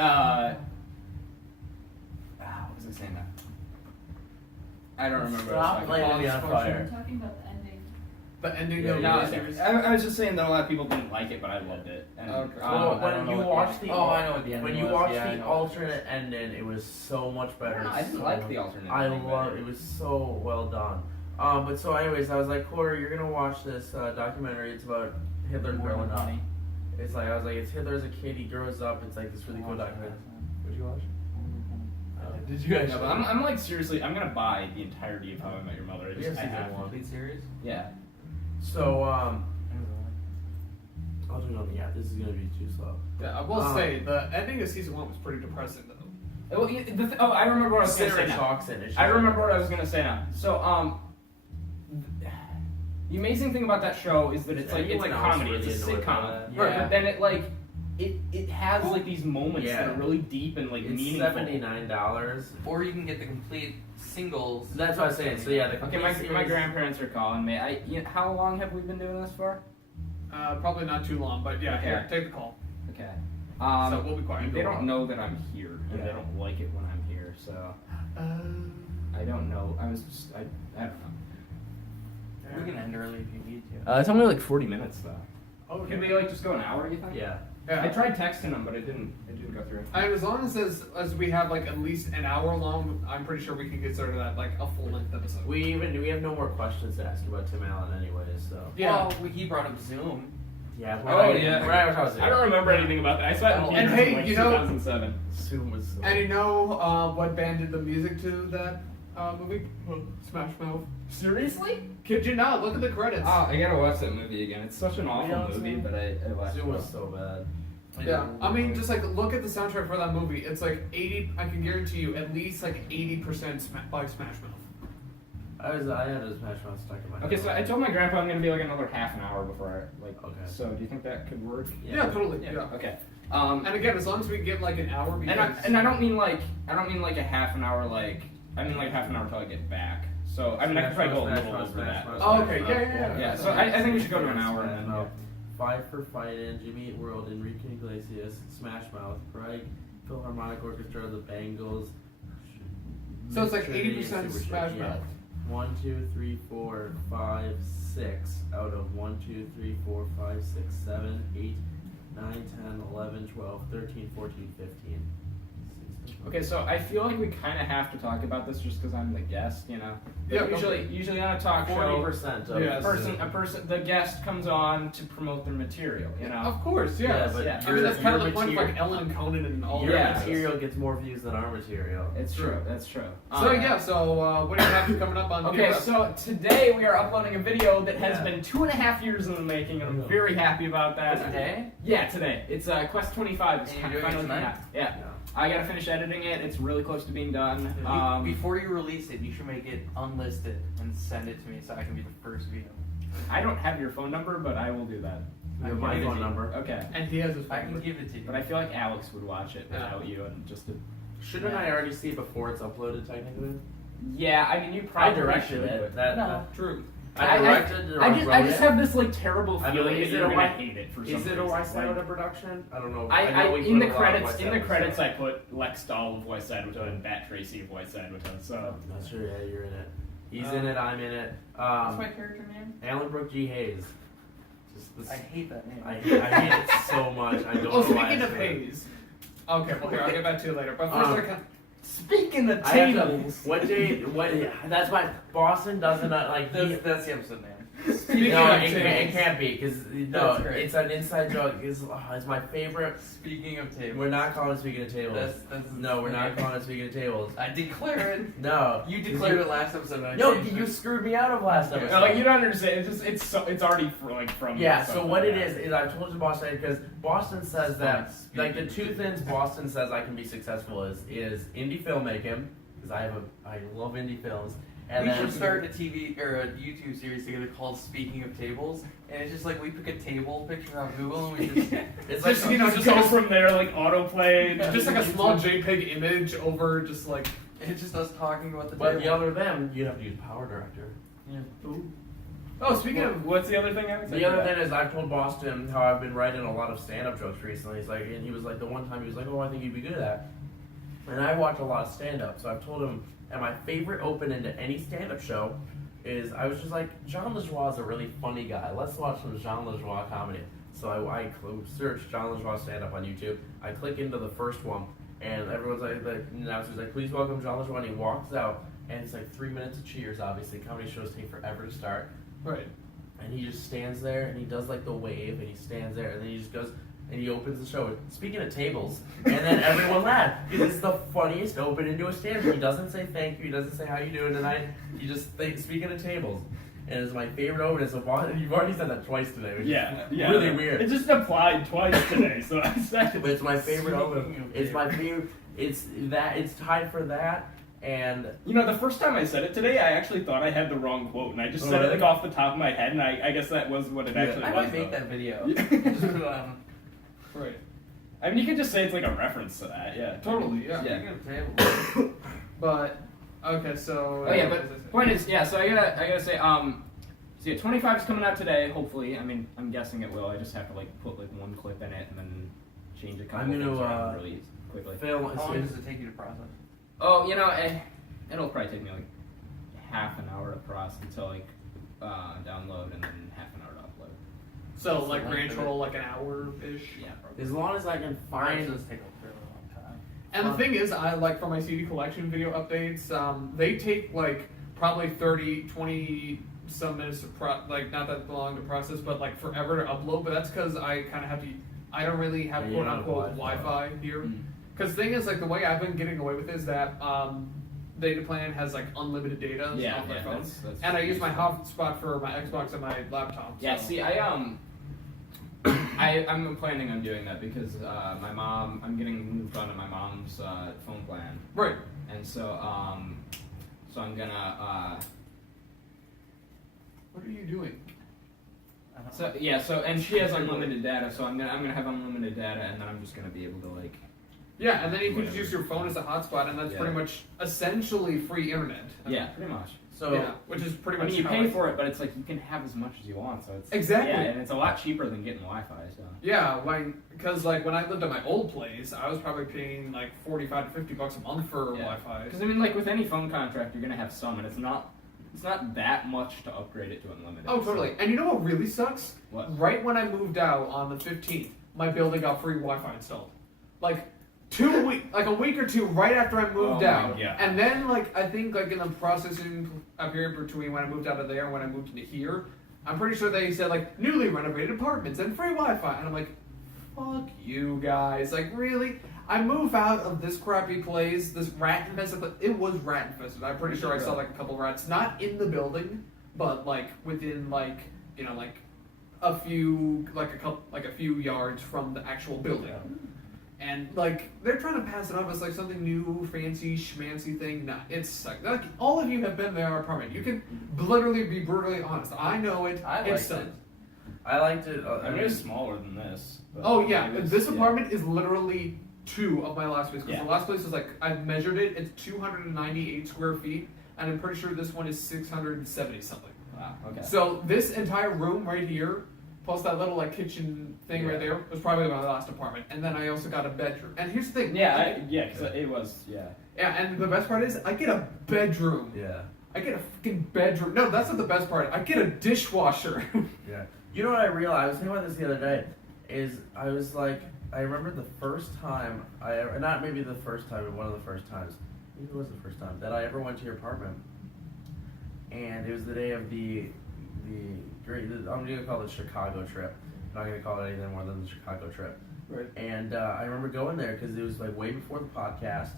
what was I saying now? I don't remember. what I was Stop talking about. lighting me on I'm fire. talking about the ending. The ending Yeah, of yeah, the yeah. series. I was just saying that a lot of people didn't like it, but I loved it. And, Okay. Well, I don't when know you what watch the- the Oh, I know what the when ending you was. watch Yeah, I the know. alternate ending, it was so much better. I didn't so like much- the alternate I ending love better. it. Was so well done. But so anyways, I was like, Corey, you're gonna watch this documentary. It's about Hitler More growing than up. money. It's like I was like, it's Hitler as a kid. He grows up. It's like this really cool documentary. Would you watch? Did you No, but I'm like seriously, I'm gonna buy the entirety of How I Met Your Mother. We have I season have to. one. Complete series? Yeah. So I'll do it on the app. This is gonna be too slow. Yeah, I will say the ending of season 1 was pretty depressing though. Well, I remember what I was gonna say Sarah now. talks in it. I remember what I was gonna say now. So, the amazing thing about that show is that it's like it's a comedy, it's a sitcom, Yeah. but then it has like these moments Yeah. that are really deep and like It's meaningful. $79. Or you can get the complete singles. That's what I was saying. So yeah, the Okay, complete my series- grandparents are calling me. How long have we been doing this for? Probably not too long, but yeah, Okay. here, take the call. Okay. So we'll be quiet. They don't know that I'm here, and Yeah. they don't like it when I'm here, so I don't know. I don't know. We can end early if you need to. It's only like 40 minutes though. Oh, Can we like just go an hour? You think? Yeah. Yeah. I tried texting them, but it didn't go through. As long as we have like at least an hour long, I'm pretty sure we can get started at like a full length episode. We have no more questions to ask about Tim Allen anyways. So Yeah. Well, he brought up Zoom. yeah. Oh, yeah. We're I don't remember anything about that. I saw it in And theaters hey, in like you know- 2007. Zoom was. So And you know what band did the music to that movie? Smash Mouth. Seriously? Kid you not? Look at the credits. Oh, I gotta watch that movie again. It's such an Yeah, awful it's movie, a- but I watched Zoom it. was so bad. Yeah, I mean, just like look at the soundtrack for that movie. It's like 80. I can guarantee you, at least like 80% by Smash Mouth. I had a Smash Mouth stuck in my head. Okay, so I told my grandpa I'm gonna be like another half an hour before I like. Okay. So do you think that could work? Yeah, totally. Yeah. Okay. And again, as long as we get like an hour, because And I don't mean like a half an hour like I mean like half an hour till I get back. So I mean I could probably go a little over that. Oh, okay. Yeah. Yeah, so I think we should go to an hour and then. Five for Fightin', Jimmy Eat World, Enrique Iglesias, Smash Mouth, Greg Philharmonic Orchestra, the Bengals. So it's like Trinity, 80% Super Smash Church, Mouth. 1, 2, 3, 4, 5, 6 out of 1, 2, 3, 4, 5, 6, 7, 8, 9, 10, 11, 12, 13, 14, 15. Okay, so I feel like we kind of have to talk about this just because I'm the guest, you know. Yeah, Usually on a talk show, 40% of Yes. the guest comes on to promote their material, you know. Of course, Yeah, yes. but Yeah. I mean, that's kind of the your point of like material- Ellen and Conan and all Your that. material gets more views than our material. It's true. That's true. So yeah, so what do you have coming up on Okay, PFF? so today we are uploading a video that has Yeah. been 2.5 years in the making, and I'm very happy about that. Today? Yeah, today. It's Quest 25. It's And you're doing it finally tonight? out. Yeah. I gotta finish editing it. It's really close to being done. Before you release it, you should make it unlisted and send it to me so I can be the first view. I don't have your phone number, but I will do that. You have I my can phone give it to number. Okay. And he has his I can phone. give it to you. But I feel like Alex would watch it without you, and just to... Shouldn't I already see it before it's uploaded technically? Yeah, I mean, you I probably directed should, it. but- No. True. I directed it. or I wrote just it. have this like terrible I mean, feeling is that it you're a gonna Y- hate it for some Is it a reason. WYSADWTA production? I don't know. I know we in put the a lot of credits WYSADWTA stuff. I put Lex Dahl of WYSADWTA and Bat Tracy of WYSADWTA. So Not sure. Yeah, you're in it. He's in it. I'm in it. What's my character name? Alan Brooke G. Hayes. Just this, I hate that name. I hate it so much. I don't Oh, know why. speaking it's of there. Hayes. Okay, well here I'll get back to you later. But first I can. speaking of I have to- tables, What day? What? That's why Boston doesn't like. That's the episode name. Speaking No, of it tables. can't be because no, That's great. it's an inside joke. It's my favorite. Speaking of tables. We're not calling it speaking of tables. That's No, we're not calling it speaking of tables. I declare it. No, You declared it last episode. And I No, changed you it. screwed me out of last episode. no, like you don't understand. It's already from Yeah, so something, what it yeah. is I told you Boston because Boston says that Speaking like the of two tables. things Boston says I can be successful is indie filmmaking because I love indie films and we then should start a TV or a YouTube series together called Speaking of Tables, and it's just like we pick a table picture on Google and we just it's Just, like you know, Just just go like, from there, like autoplay. just like a small JPEG image over just like. it's just us talking about the but table. the other them you'd have to use Power Director. Oh, speaking of. What's the other thing I was The other thing is I've told Boston how I've been writing a lot of stand-up jokes recently. He's like, and he was like the one time he was like, oh, I think you'd be good at that. And I watch a lot of stand-up, so I've told him, and my favorite open into any stand-up show is I was just like, Jean Lajoie is a really funny guy. Let's watch some Jean Lajoie comedy. So I search Jean Lajoie stand-up on YouTube. I click into the first one, and everyone's like the announcer's like, please welcome Jean Lajoie, and he walks out, and it's like 3 minutes of cheers. Obviously, comedy shows take forever to start. Right. And he just stands there and he does like the wave and he stands there and then he just goes and he opens the show. Speaking of tables, and then everyone laughs because it's the funniest open into a stand. He doesn't say thank you. He doesn't say how you doing tonight. He just speaking of tables, and it's my favorite open. So you've already said that twice today, which Yeah, is yeah. really weird. It just applied twice today, so I said it. But it's my favorite Speaking open. of It's my favorite. It's that. It's tied for that. And You know, the first time I said it today, I actually thought I had the wrong quote, and I just said it like off the top of my head, and I guess that was what it actually I was. might make though. that video. Yeah. Just put it on. Right. I mean, you could just say it's like a reference to that, yeah. Totally. Yeah. Yeah. Speaking of tables. But okay, so. Oh yeah, but point is, yeah. So I gotta say, so yeah, 25 is coming out today. Hopefully, I mean, I'm guessing it will. I just have to like put like one clip in it and then change a couple I'm gonna, things around really quickly. film. How long does it take you to process? Oh, you know, it'll probably take me like half an hour to process until like download and then half an hour to upload. So What's the like length grand of total like an hour ish. Yeah, probably. As long as I can Mine find. does take a really long time. And the thing is, I like for my CD collection video updates, they take like probably 30, 20 some minutes to like not that long to process, but like forever to upload. But that's because I kind of have to. I don't really have Yeah, you quote don't have unquote Wi-Fi. Wi-Fi here. Mm. Because the thing is, like the way I've been getting away with it is that data plan has like unlimited data Yeah, off my yeah, phone, that's and I use my hotspot for my Xbox and my laptop. Yeah, so. see, I'm planning on doing that because my mom, I'm getting moved on to my mom's phone plan, Right. and so I'm gonna What are you doing? so yeah, so and she has unlimited data, so I'm gonna have unlimited data, and then I'm just gonna be able to like Yeah, and then you can just use your phone as a hotspot, and that's pretty much essentially free internet. Yeah, pretty much. So yeah, which is pretty I much. mean, you how pay I- for it, but it's like you can have as much as you want. So it's Exactly. Yeah, and it's a lot cheaper than getting Wi-Fi. So. Yeah, because like when I lived at my old place, I was probably paying like $45 to $50 a month for Wi-Fi. Because I mean, like with any phone contract, you're gonna have some, and it's not that much to upgrade it to unlimited. Oh, totally. And you know what really sucks? What? Right when I moved out on the 15th, my building got free Wi-Fi installed. Like a week or two right after I moved out. God. And then like I think like in the processing period between when I moved out of there and when I moved into here, I'm pretty sure they said like newly renovated apartments and free Wi-Fi. And I'm like, fuck you guys. Like really? I move out of this crappy place, this rat infested. It was rat infested. I'm pretty sure I saw like a couple rats, not in the building, but like within like like a few yards from the actual building. And like they're trying to pass it off as like something new, fancy, schmancy thing. Nah, it's like all of you have been in our apartment. You can literally be brutally honest. I know it. It's I liked it. I mean, it's smaller than this. But Oh yeah, it was- this apartment is literally 2 of my last place. Because Yeah. the last place is like I measured it. It's 298 square feet, and I'm pretty sure this one is 670 something. Wow. Okay. So this entire room right here, plus that little like kitchen thing right there, was probably my last apartment. And then I also got a bedroom. And here's the thing. Because it was. Yeah. Yeah, and the best part is I get a bedroom. Yeah. I get a freaking bedroom. No, that's not the best part. I get a dishwasher. Yeah. You know what I realized? I was thinking about this the other day. Is I was like, I remember the first time not maybe the first time, but one of the first times. Maybe it was the first time that I ever went to your apartment. And it was the day of the I'm gonna call it the Chicago trip. I'm not gonna call it anything more than the Chicago trip. Right. And I remember going there because it was like way before the podcast,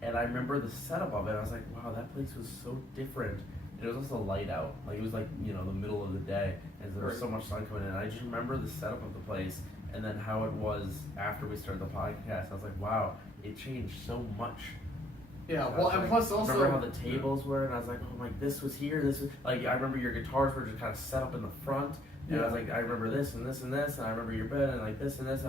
and I remember the setup of it. I was like, wow, that place was so different. And it was also light out, like it was like the middle of the day, and there was so much sun coming in. And I just remember the setup of the place, and then how it was after we started the podcast. I was like, wow, it changed so much. Yeah, And well, I was and like, plus also... remember how the tables were, and I was like, oh, like this was here, this was like I remember your guitars were just kind of set up in the front, and I was like, I remember this and this and this, and I remember your bed and like this and this,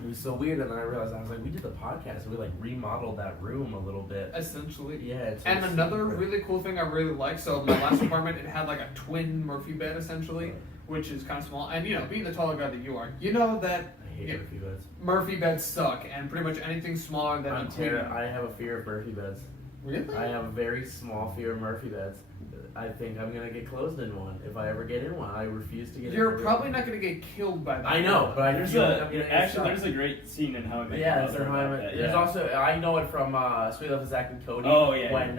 it was so weird. And then I realized I was like, we did the podcast, and we like remodeled that room a little bit. Essentially. Yeah. And another really cool thing I really like, so my last apartment, it had like a twin Murphy bed essentially, which is kind of small. And being the taller guy that you are, you know that I hate Murphy beds. Murphy beds suck, and pretty much anything smaller than a twin. I have a fear of Murphy beds. Really? I have a very small fear of Murphy beds. I think I'm gonna get closed in one if I ever get in one. I refuse to get in You're one. probably not going to get killed by that. I know, but I There's feel like I'm gonna there's a great scene in How I Met Your Yeah, Mother about that, there's yeah. also, I know it from Sweet Love of Zach and Cody. Oh, yeah, When,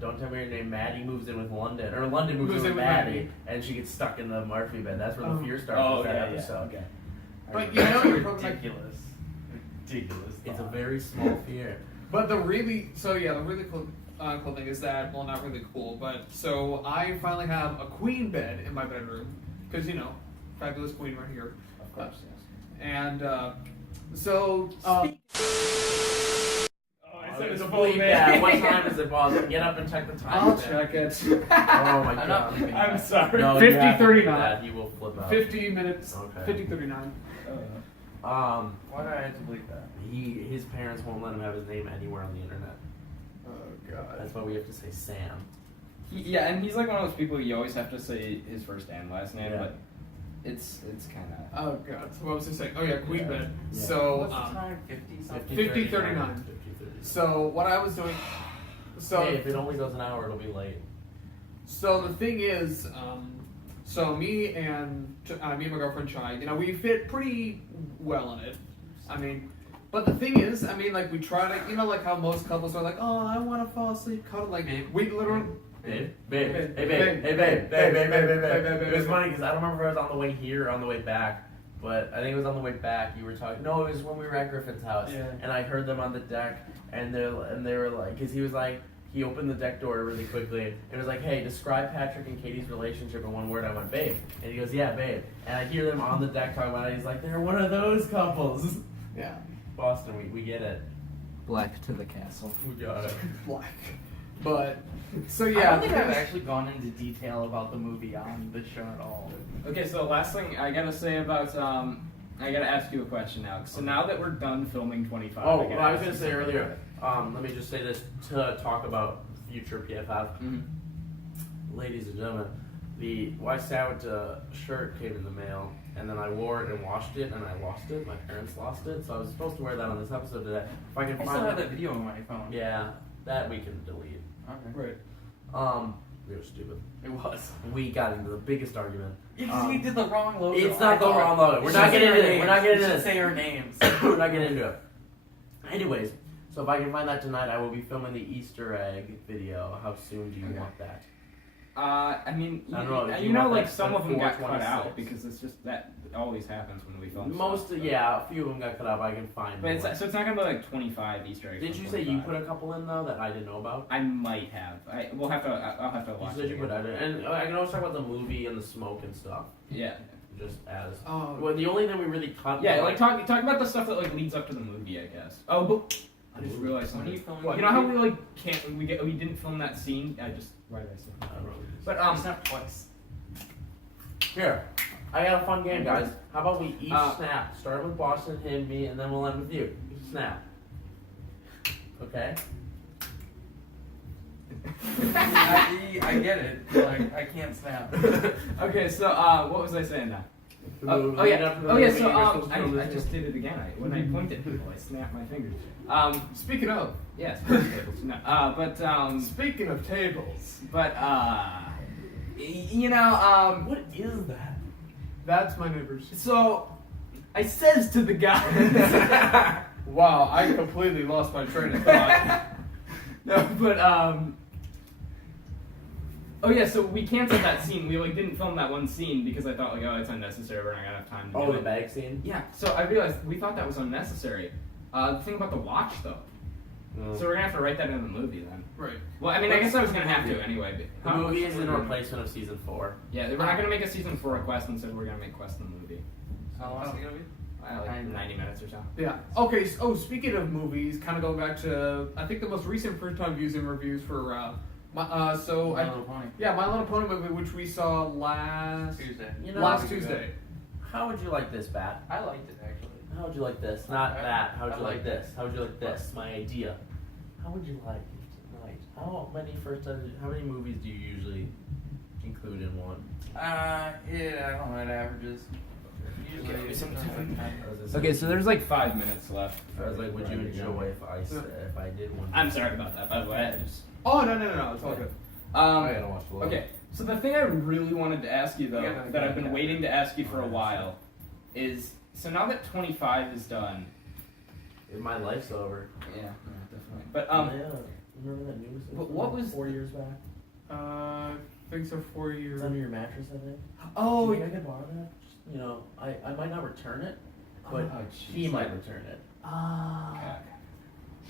don't tell me your name, Maddie moves in with London, or London moves in with Maddie, and she gets stuck in the Murphy bed. That's where the fear starts with that episode. Okay. But you're probably not... Ridiculous. Ridiculous. It's a very small fear. But the really cool thing is that, well, not really cool, but so I finally have a queen bed in my bedroom, because fabulous queen right here. Of course, yes. And I said it's a Bleep full that. name. What time is it, boss? Get up and check the time. I'll check it. Oh my I'm not god. bleeping I'm sorry. No, 50, you have to 39. do that. He will flip out. 50 minutes, Okay. 50:39. Why do I have to believe that? His parents won't let him have his name anywhere on the internet. Oh, God. That's why we have to say Sam. And he's like one of those people you always have to say his first and last name, Yeah. but it's kind of. Oh, God. So what was I saying? Oh, yeah, queen bed. Yeah. So, What's the time? 50 something? 50:39. So what I was doing... Hey, if it only goes an hour, it'll be late. So the thing is, so me and my girlfriend Chai, we fit pretty well in it. I mean, but the thing is, like we try to, like how most couples are like, oh, I want to fall asleep, cuddle, like we literally. Babe. It was funny because I don't remember if I was on the way here or on the way back, but I think it was on the way back. You were talking. No, it was when we were at Griffin's house, and I heard them on the deck, and they were like, because he was like. He opened the deck door really quickly and was like, hey, describe Patrick and Katie's relationship in one word. I went, babe. And he goes, yeah, babe. And I hear them on the deck talking about it. He's like, they're one of those couples. Yeah. Boston, we get it. Black to the castle. We got it. Black. But, so I yeah. don't think I've actually gone into detail about the movie on the show at all. Okay, so the last thing I gotta say about I gotta ask you a question now. So now that we're done filming 25. Oh, I gotta well, I was ask gonna you say something. earlier. Let me just say this to talk about future PFF. Mhm. Ladies and gentlemen, the WYSADWTA shirt came in the mail, and then I wore it and washed it, and I lost it. My parents lost it, so I was supposed to wear that on this episode today. If I can I find still have that video on my phone. Yeah, that we can delete. Okay. Right. We were stupid. It was. We got into the biggest argument. Because he did the wrong logo. It's not the wrong logo. We're It not should getting say our into it. We're not names. getting It into should it. say our names. We're not getting into it. Anyways, so if I can find that tonight, I will be filming the Easter egg video. How soon do you Okay. want that? I mean, I don't know, do you you know, want like that some of them got cut 426? out because it's just that always happens when we film. Most, stuff, so. yeah, a few of them got cut out. But I can find. But more. so it's not gonna be like 25 Easter eggs. Did from you say you 25. put a couple in though that I didn't know about? I might have. I'll have to You watch. said it you put again. that in, and I can also talk about the movie and the smoke and stuff. Yeah. Just as. Oh, Well, the only thing we really cut. Yeah, was, like talk about the stuff that like leads up to the movie, I guess. Oh, but I just realized When are you something. filming? You know how we like can't we didn't film that scene? Why did I say? I don't know. But You snapped twice. Here, I got a fun game, guys. How about we each Uh, snap? Start with Boston, him, me, and then we'll end with you. Snap. Okay. I get it. Like, I can't snap. Okay, so what was I saying now? The Oh, movie, oh yeah, after the oh yeah. movie, So you're supposed to film I this just too. did it again. When I point at people, I snap my fingers. speaking of, Yes. Tables. No, speaking of tables, you know, What is that? that's my neighbor's. so I says to the guy. Wow, I completely lost my train of thought. No, but oh yeah, so we canceled that scene. We like didn't film that one scene because I thought like, oh, it's unnecessary. We're not gonna have time to Oh, do the it. bag scene? Yeah. So I realized we thought that was unnecessary. The thing about the watch though. No. So we're gonna have to write that in the movie then. Right. Well, I mean, I guess I was gonna have to anyway. The But, movie is in replacement of season 4. Yeah, we're not gonna make a season 4 of Quest instead. We're gonna make Quest in the movie. How long is it gonna be? Like 90 minutes or so. Yeah. Okay. So, speaking of movies, kind of going back to I think the most recent first time views and reviews for My Little Pony. My Little Pony movie, which we saw last Tuesday. You know, last Tuesday. How would you like this, Bat? I liked it actually. How would you like this? Not I- that. How would I you like like this? How would you like this? My idea. How would you like it tonight? How many movies do you usually include in one? Yeah, I don't know. It averages. Usually. Give me some time. Okay, so there's like 5 minutes left. I was like, would you enjoy if I did one? I'm sorry about that, by the way. I just. Oh no! It's all good. I gotta watch the Okay, so the thing I really wanted to ask you though, Yeah, that I've been waiting to ask you for a while, is so now that 25 is done. My life's over. Yeah, definitely. But Yeah. Remember that news? But what was- 4 years back? Things are 4 years. It's under your mattress, I think. Oh, Do you think I could borrow that? Just, you know, I might not return it, but Oh, he jeez. might return it. ah.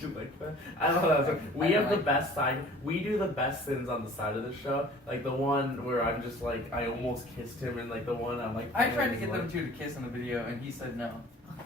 You like that? I don't know. We have the best side. We do the best sins on the side of the show. Like the one where I'm just like, I almost kissed him, and like the one I'm like. I tried to get them two to kiss in the video, and he said no.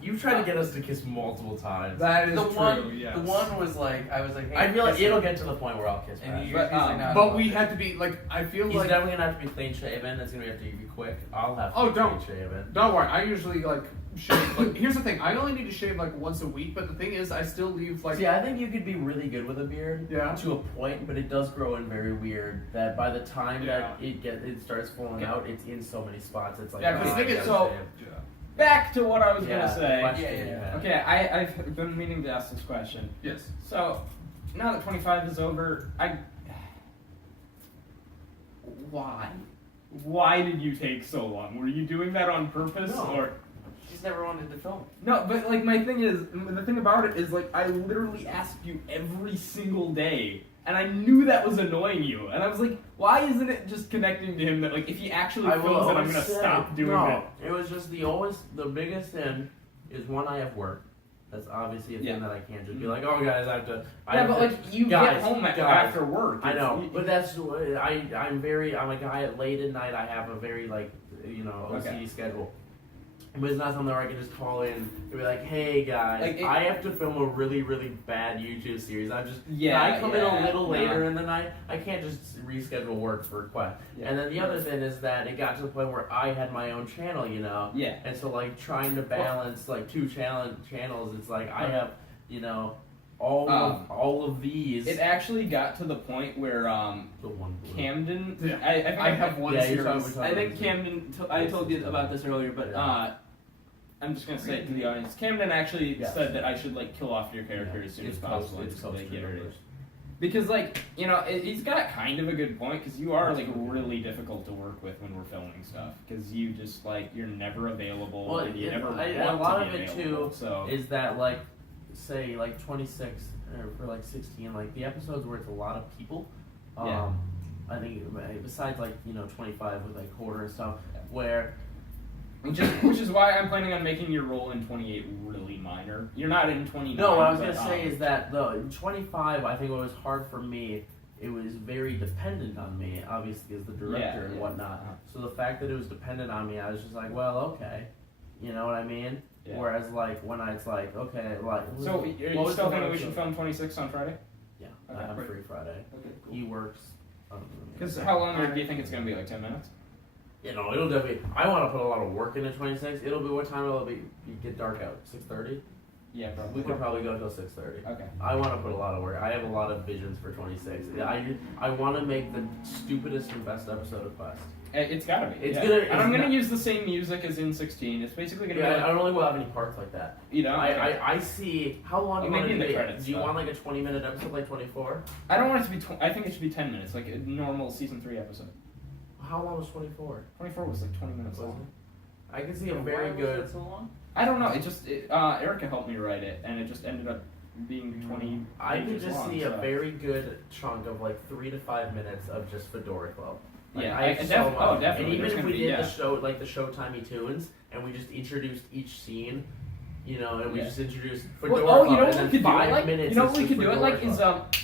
You tried to get us to kiss multiple times. That is The true. one, yes. the one was like, I was like, hey, I feel like kiss him. it'll get to the point where I'll kiss And back. he, But, he's like, no, but we had to be like. I feel He's like. definitely gonna have to be clean shaven. It's gonna have to be quick. I'll have to Oh, be don't. clean shaven. Don't worry. I usually like shave. Like, here's the thing. I only need to shave like once a week. But the thing is, I still leave like. See, I think you could be really good with a beard Yeah. to a point, but it does grow in very weird. That by the time Yeah. that it starts falling out, it's in so many spots. It's like Yeah, 'cause oh, the thing I is, gotta so- shave. back to what I was Yeah, gonna say. question Yeah, you yeah. had. Okay, I've been meaning to ask this question. Yes. So now that 25 is over, why did you take so long? Were you doing that on purpose No. or? She's never wanted to film. No, but like my thing is, the thing about it is like I literally asked you every single day, and I knew that was annoying you, and I was like, why isn't it just connecting to him that like if he actually I films will it, I'm always gonna say, stop doing no, it. it was just the biggest sin is one, I have work. That's obviously a thing Yeah. that I can't just be like, oh guys, I have to. I Yeah, have but to, like you guys, get home guys. after work. I know, It's- but that's I'm a guy at late at night. I have a very like OCD Okay. schedule, But it's not something where I can just call in and be like, hey guys, Like, I have to film a really, really bad YouTube series. Can Yeah, I come in a yeah, little later no. in the night? I can't just reschedule work for Quest. Yeah. And then the other thing is that it got to the point where I had my own channel, you know? Yeah. And so, like, trying to balance, like, two channels, it's like I have, you know, all of these. It actually got to the point where The one blue. Camden. Yeah. I have one Yeah, series. we I think talked Camden. I told you about this earlier, but I'm just gonna say it to the audience. Camden actually Yes. said that I should like kill off your character as soon as possible. It's just to, like, get rid of it. numbers. Because like he's got kind of a good point because you are like really difficult to work with when we're filming stuff because you just like you're never available Well, and you never want a lot to of be it available. too So is that like, say like 26 or like 16, like the episodes where it's a lot of people. Yeah. I think besides like 25 with like quarter and stuff, where which is why I'm planning on making your role in 28 really minor. You're not in 29. no, what I was but, gonna say is that in 25, I think what was hard for me, it was very dependent on me, obviously as the director and whatnot. So the fact that it was dependent on me, I was just like, well, okay, you know what I mean? Yeah. Whereas like when it's like, okay, like So are what you was still the thinking we episode? should film 26 on Friday? Yeah, Okay, I'm great. free Friday. Okay, He works. Because how long do you think it's gonna be? Like 10 minutes? It'll definitely. I want to put a lot of work into 26. It'll be what time will it be? Get dark out. 6:30. Yeah, We probably. could probably go until 6:30. Okay. I want to put a lot of work. I have a lot of visions for 26. I want to make the stupidest and best episode of Quest. It's gotta be. It's yeah. gonna- And I'm it's gonna not- use the same music as in 16. It's basically gonna Yeah, be I like, don't think we'll have any parts like that. you know. I see. How long do you want Maybe it in to the be? credits, Do you though. want like a 20-minute episode like 24? I don't want it to be. I think it should be 10 minutes, like a normal season 3 episode. How long was 24? 24 was like 20 minutes Was long. I can see a Why very was good. that so long? I don't know. Erica helped me write it, and it just ended up being 20. I could pages just long, see so. a very good chunk of like 3 to 5 minutes of just Fedora Club. Like, Yeah, I have so much. oh, definitely. And even There's if gonna we be- did yeah. the show, like the Showtimey Tunes, and we just introduced each scene, and we Yeah. just introduced Fedora Well, Club, you know and what we then could do it 5 like? minutes. You know is what we just could do it Fedora like is Club.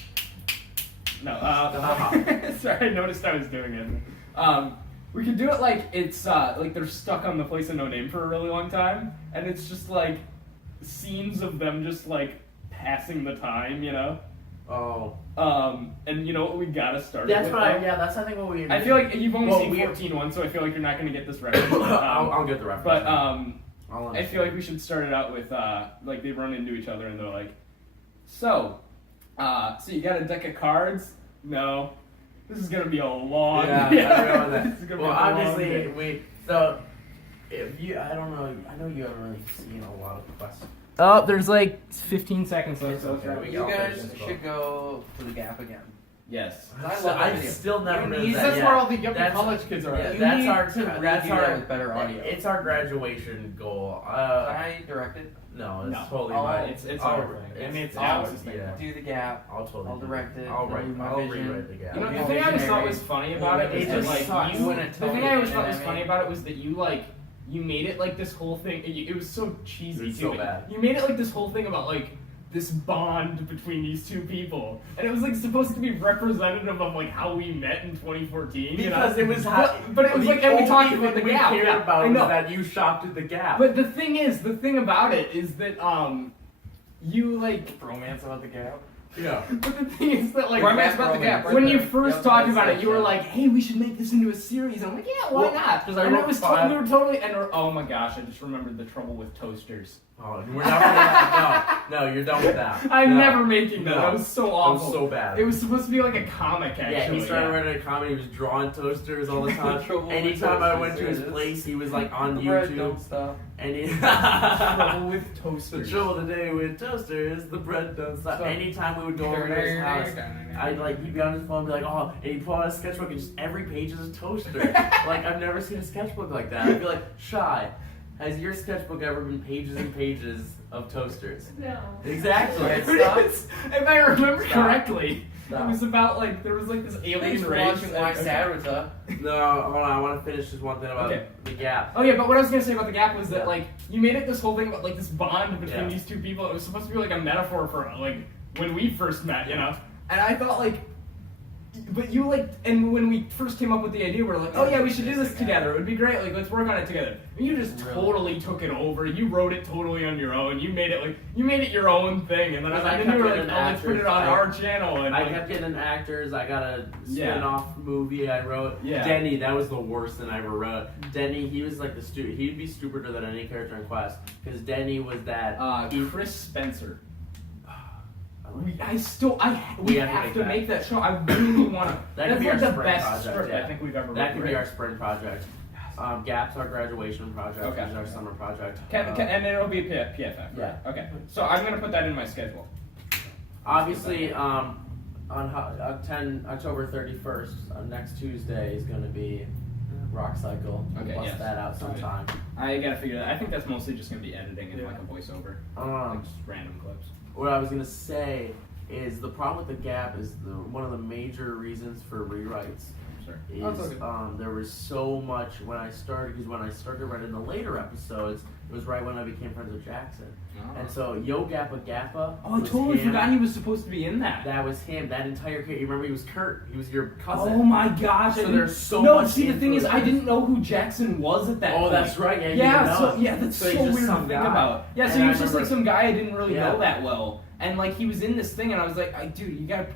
Sorry, I noticed I was doing it. We could do it like it's like they're stuck on the place of no name for a really long time, and it's just like scenes of them just like passing the time, you know. Oh, And you know what we gotta start. that's with, what. I though? think what we. I feel like you've only Well, seen we- 14 once, so I feel like you're not gonna get this reference. I'll get the reference. But I'll I feel like we should start it out with like they run into each other and they're like, so you got a deck of cards? No. This is gonna be a long. Yeah, I remember that. This is gonna Well, be a long obviously, day. if you, I don't know, I know you haven't really seen a lot of quests. Oh, there's like 15 seconds left. It's okay. You guys should go to the Gap again. Yes. I love So that I've video. still never been to that That's yet. where all the yuppie That's- college kids are Yeah, at. You that's need our to really that's do our that with better audio. It's our graduation goal. Can I direct it? No, it's No. totally I'll- mine. It's I'll- our thing. I mean, it's I'll- Alex's thing. Yeah, Do the Gap. I'll totally. I'll do direct it. I'll I'll do my I'll vision. rewrite the gap. You know, Yeah. the thing I always thought Visionary. was funny about it It was that just like sucks. you, Wouldn't the tell thing me I always and thought was then funny about it was that you made it like this whole thing. It was so cheesy It's too. so bad. You made it like this whole thing about like this bond between these two people, and it was like supposed to be representative of like how we met in 2014. Because you know? it was how. but it was like, and we talked about the we gap. cared Yeah, about I was know. that you shopped at the Gap. But the thing about it is that you like. Bromance about the Gap. yeah. But the thing is that like Bromance about the Gap, right when you there. first Yep, talked that's about it, it, you were yeah. like, "Hey, we should make this into a series." I'm like, "Yeah, why Well, not?" 'cause I And wrote it was five- we were totally oh my gosh, I just remembered the trouble with toasters. Oh, we're never. No, you're done with that. I'm No. never making that. No. That was so That awful. was so bad. It was supposed to be like a comic, actually. Yeah, he started writing a comedy. He was drawing toasters all the time. Trouble with Anytime I toasters, went to there his it is. place, he was like on The bread YouTube. don't stop. And he Trouble with the toasters. trouble today with toasters, the bread don't stop. Anytime we would go over to his house, I'd like he'd be on his phone and be like, oh, and he'd pull out a sketchbook and just every page is a toaster. Like I've never seen a sketchbook like that. I'd be like, Shy, has your sketchbook ever been pages and pages of toasters? No. Exactly. Okay, stop. If I remember Stop. correctly, Stop. it was about like there was like this Thanks alien for race. watching WYSADWTA. No, hold on. I want to finish this one thing about Okay. the Gap. Oh yeah, but what I was gonna say about the Gap was that Yeah. like you made it this whole thing about like this bond between Yeah. these two people. It was supposed to be like a metaphor for like when we first met, you know. And I thought like but you like, and when we first came up with the idea, we were like, oh yeah, we should do this together. It would be great. Like, let's work on it together. And you just totally took it over. You wrote it totally on your own. You made it your own thing. And then you were like, oh, let's put it on our channel. And I kept getting actors. I got a spin-off movie I wrote. Yeah. Denny, that was the worst thing I ever wrote. Denny, he was like he'd be stupider than any character in Quest. Because Denny was that. Chris Spencer. We have to make that show. I really want to. That could be our the spring best project. script Yeah. I think we've ever. That could be our spring project. Gap's our graduation project. Okay. Is our summer project. And it'll be PFF. Yeah. Okay. So I'm gonna put that in my schedule. Obviously, on October 31st, next Tuesday is gonna be Rock Cycle. Okay, Bust yes. that out sometime. I gotta figure that. I think that's mostly just gonna be editing and like a voiceover, like just random clips. What I was gonna say is the problem with the Gap is one of the major reasons for rewrites Sure. is there was so much when I started, because when I started writing the later episodes, it was right when I became friends with Jackson. Oh. And so Yo Gappa Gappa. Oh, I was totally him. forgot he was supposed to be in that. That was him. That entire character. You remember he was Kurt. He was your cousin. Oh my gosh! So there's so no, much. see, the thing is, I influence. didn't know who Jackson was at that point. Oh, that's right. Yeah. You Yeah, didn't know. that's So so, he's just weird to some think guy. about. Yeah, so And he I was just like remember- some guy I didn't really Yeah. know that well. And like he was in this thing, and I was like, dude, you gotta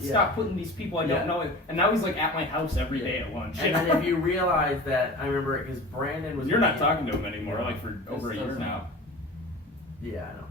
stop putting these people I don't know. And now he's like at my house every day at lunch. And then if you realize that, I remember because Brandon was. You're not talking to him anymore, like for over a year now. Yeah, I know.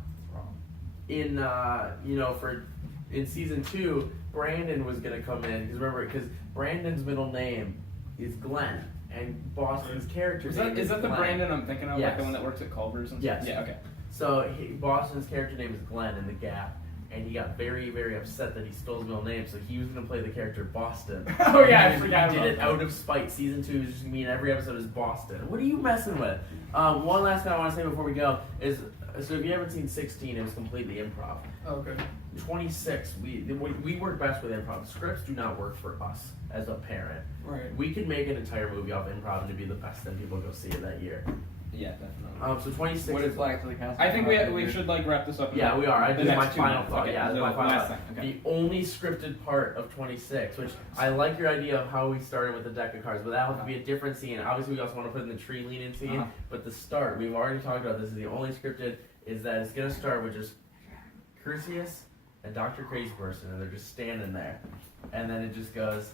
In season 2, Brandon was gonna come in because Brandon's middle name is Glenn, and Boston's character Is name that the Glenn. Brandon I'm thinking of, Yes. like the one that works at Culver's and Yes. stuff? Yeah, okay. So Boston's character name is Glenn in the Gap, and he got very, very upset that he stole his middle name. So he was gonna play the character Boston. Oh yeah, I He forgot did about it that. out of spite. Season 2 is just gonna be in every episode is Boston. What are you messing with? One last thing I want to say before we go is, so if you haven't seen 16, it was completely improv. Okay. 26, we work best with improv. Scripts do not work for us as a parent. Right. We could make an entire movie off improv and it'd be the best thing people go see it that year. Yeah, definitely. So 26. What it's like to the cast. I think we should like wrap this up. Yeah, we are. The This is my next 2 final minutes. thought. Okay, Yeah, this is the my final last thought. thing. Okay. The only scripted part of 26, which I like your idea of how we started with the deck of cards, but that'll have to be a different scene. Obviously, we also want to put in the tree leaning scene, but the start, we've already talked about this, is the only scripted, is that it's going to start with just Crucius and Dr. Crazy Person, and they're just standing there. And then it just goes,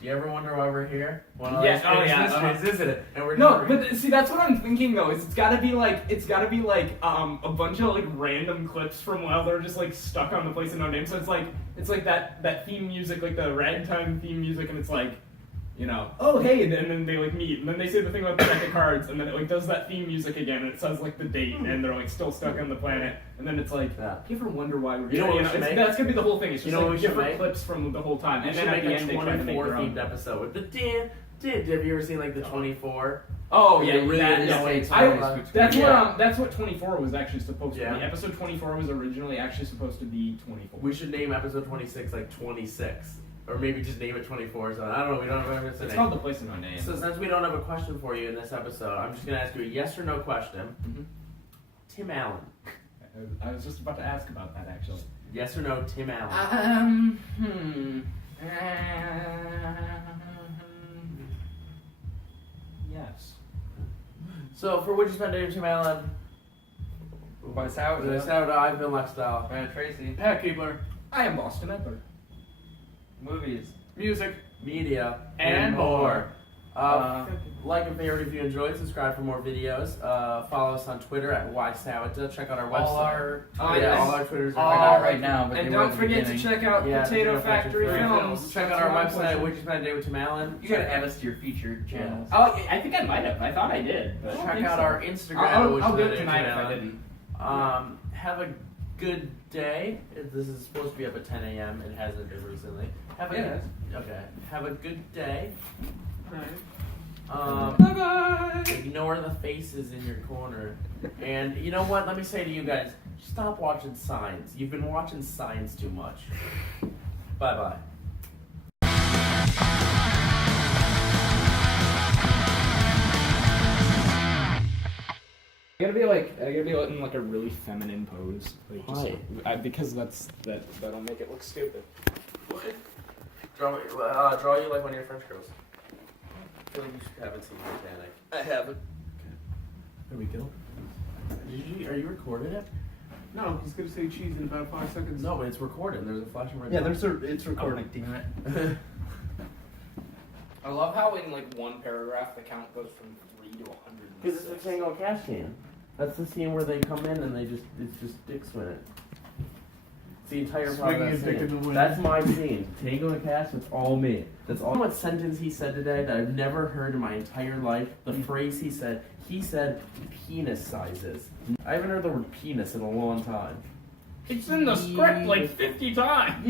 do you ever wonder why we're here? One of Yes, those oh, famous yeah, mysteries, isn't it? And we're No, just but see, that's what I'm thinking though. Is it's gotta be like a bunch of like random clips from while they're just like stuck on the place in no name. So it's like that theme music, like the ragtime theme music, and it's like, you know, oh hey, and then they like meet, and then they say the thing about the deck of cards, and then it like does that theme music again, and it says like the date, and they're like still stuck on the planet, and then it's like, Yeah. do you ever wonder why we're You here? know what we know, should make? that's gonna be the whole thing. It's just You know what like we should different make? clips from the whole time, We and should then at make the a end they try to make 24 their own. themed episode with the have you ever seen like the 24? Oh yeah, really that, annoying that's Yeah. what that's what 24 was actually supposed to Yeah. be. Episode 24 was originally actually supposed to be 24. We should name episode 26 like 26. Or maybe just name it 24. So I don't know. We don't have a It's name. called The Place in My Name. So since we don't have a question for you in this episode, I'm just going to ask you a yes or no question. Mhm. Tim Allen. I was just about to ask about that actually. Yes or no, Tim Allen? Yes. So for Would You Spend a Day with Tim Allen? WYSADWTA. I've been Lifestyle. Man, Tracy. Pat Keebler. I am Boston Edler. Movies. Music. Media. And more. Like and favorite if you enjoyed. Subscribe for more videos. Follow us on Twitter at WYSADWTA. Check out our website. All our all our Twitters are all right now, but And they were don't at the forget to beginning. check out Potato Factory Films. Check out our website, Would You Spend a Day with Tim Allen. You gotta add us to your featured channels. Oh, I think I might have. I thought I did. But Check out our Instagram. I'll do Would You Spend a it Day with tonight Tim if I Allen. didn't. Have a good day. This is supposed to be up at 10 a.m. It hasn't been recently. Have a good day. Bye-bye. Ignore the faces in your corner. And you know what? Let me say to you guys, stop watching Signs. You've been watching Signs too much. Bye-bye. I gotta be in like a really feminine pose. Like, Why? because that'll make it look stupid. What? Draw you like one of your French girls. I feel like you haven't seen Titanic. I haven't. There we go. Are you recording it? No, he's gonna say cheese in about 5 seconds. No, but it's recording. There's a flashing red. Yeah, light. it's recording. Damn it. I love how in like one paragraph the count goes from 3 to 100. Because it's the Tango Cash scene. That's the scene where they come in and it's just dick swinging. It's the entire part Swinging of and that picking the scene. wind. That's my scene. Tango and Cash, it's all me. That's all. What sentence he said today that I've never heard in my entire life. The phrase he said penis sizes. I haven't heard the word penis in a long time. It's in the script like 50 times.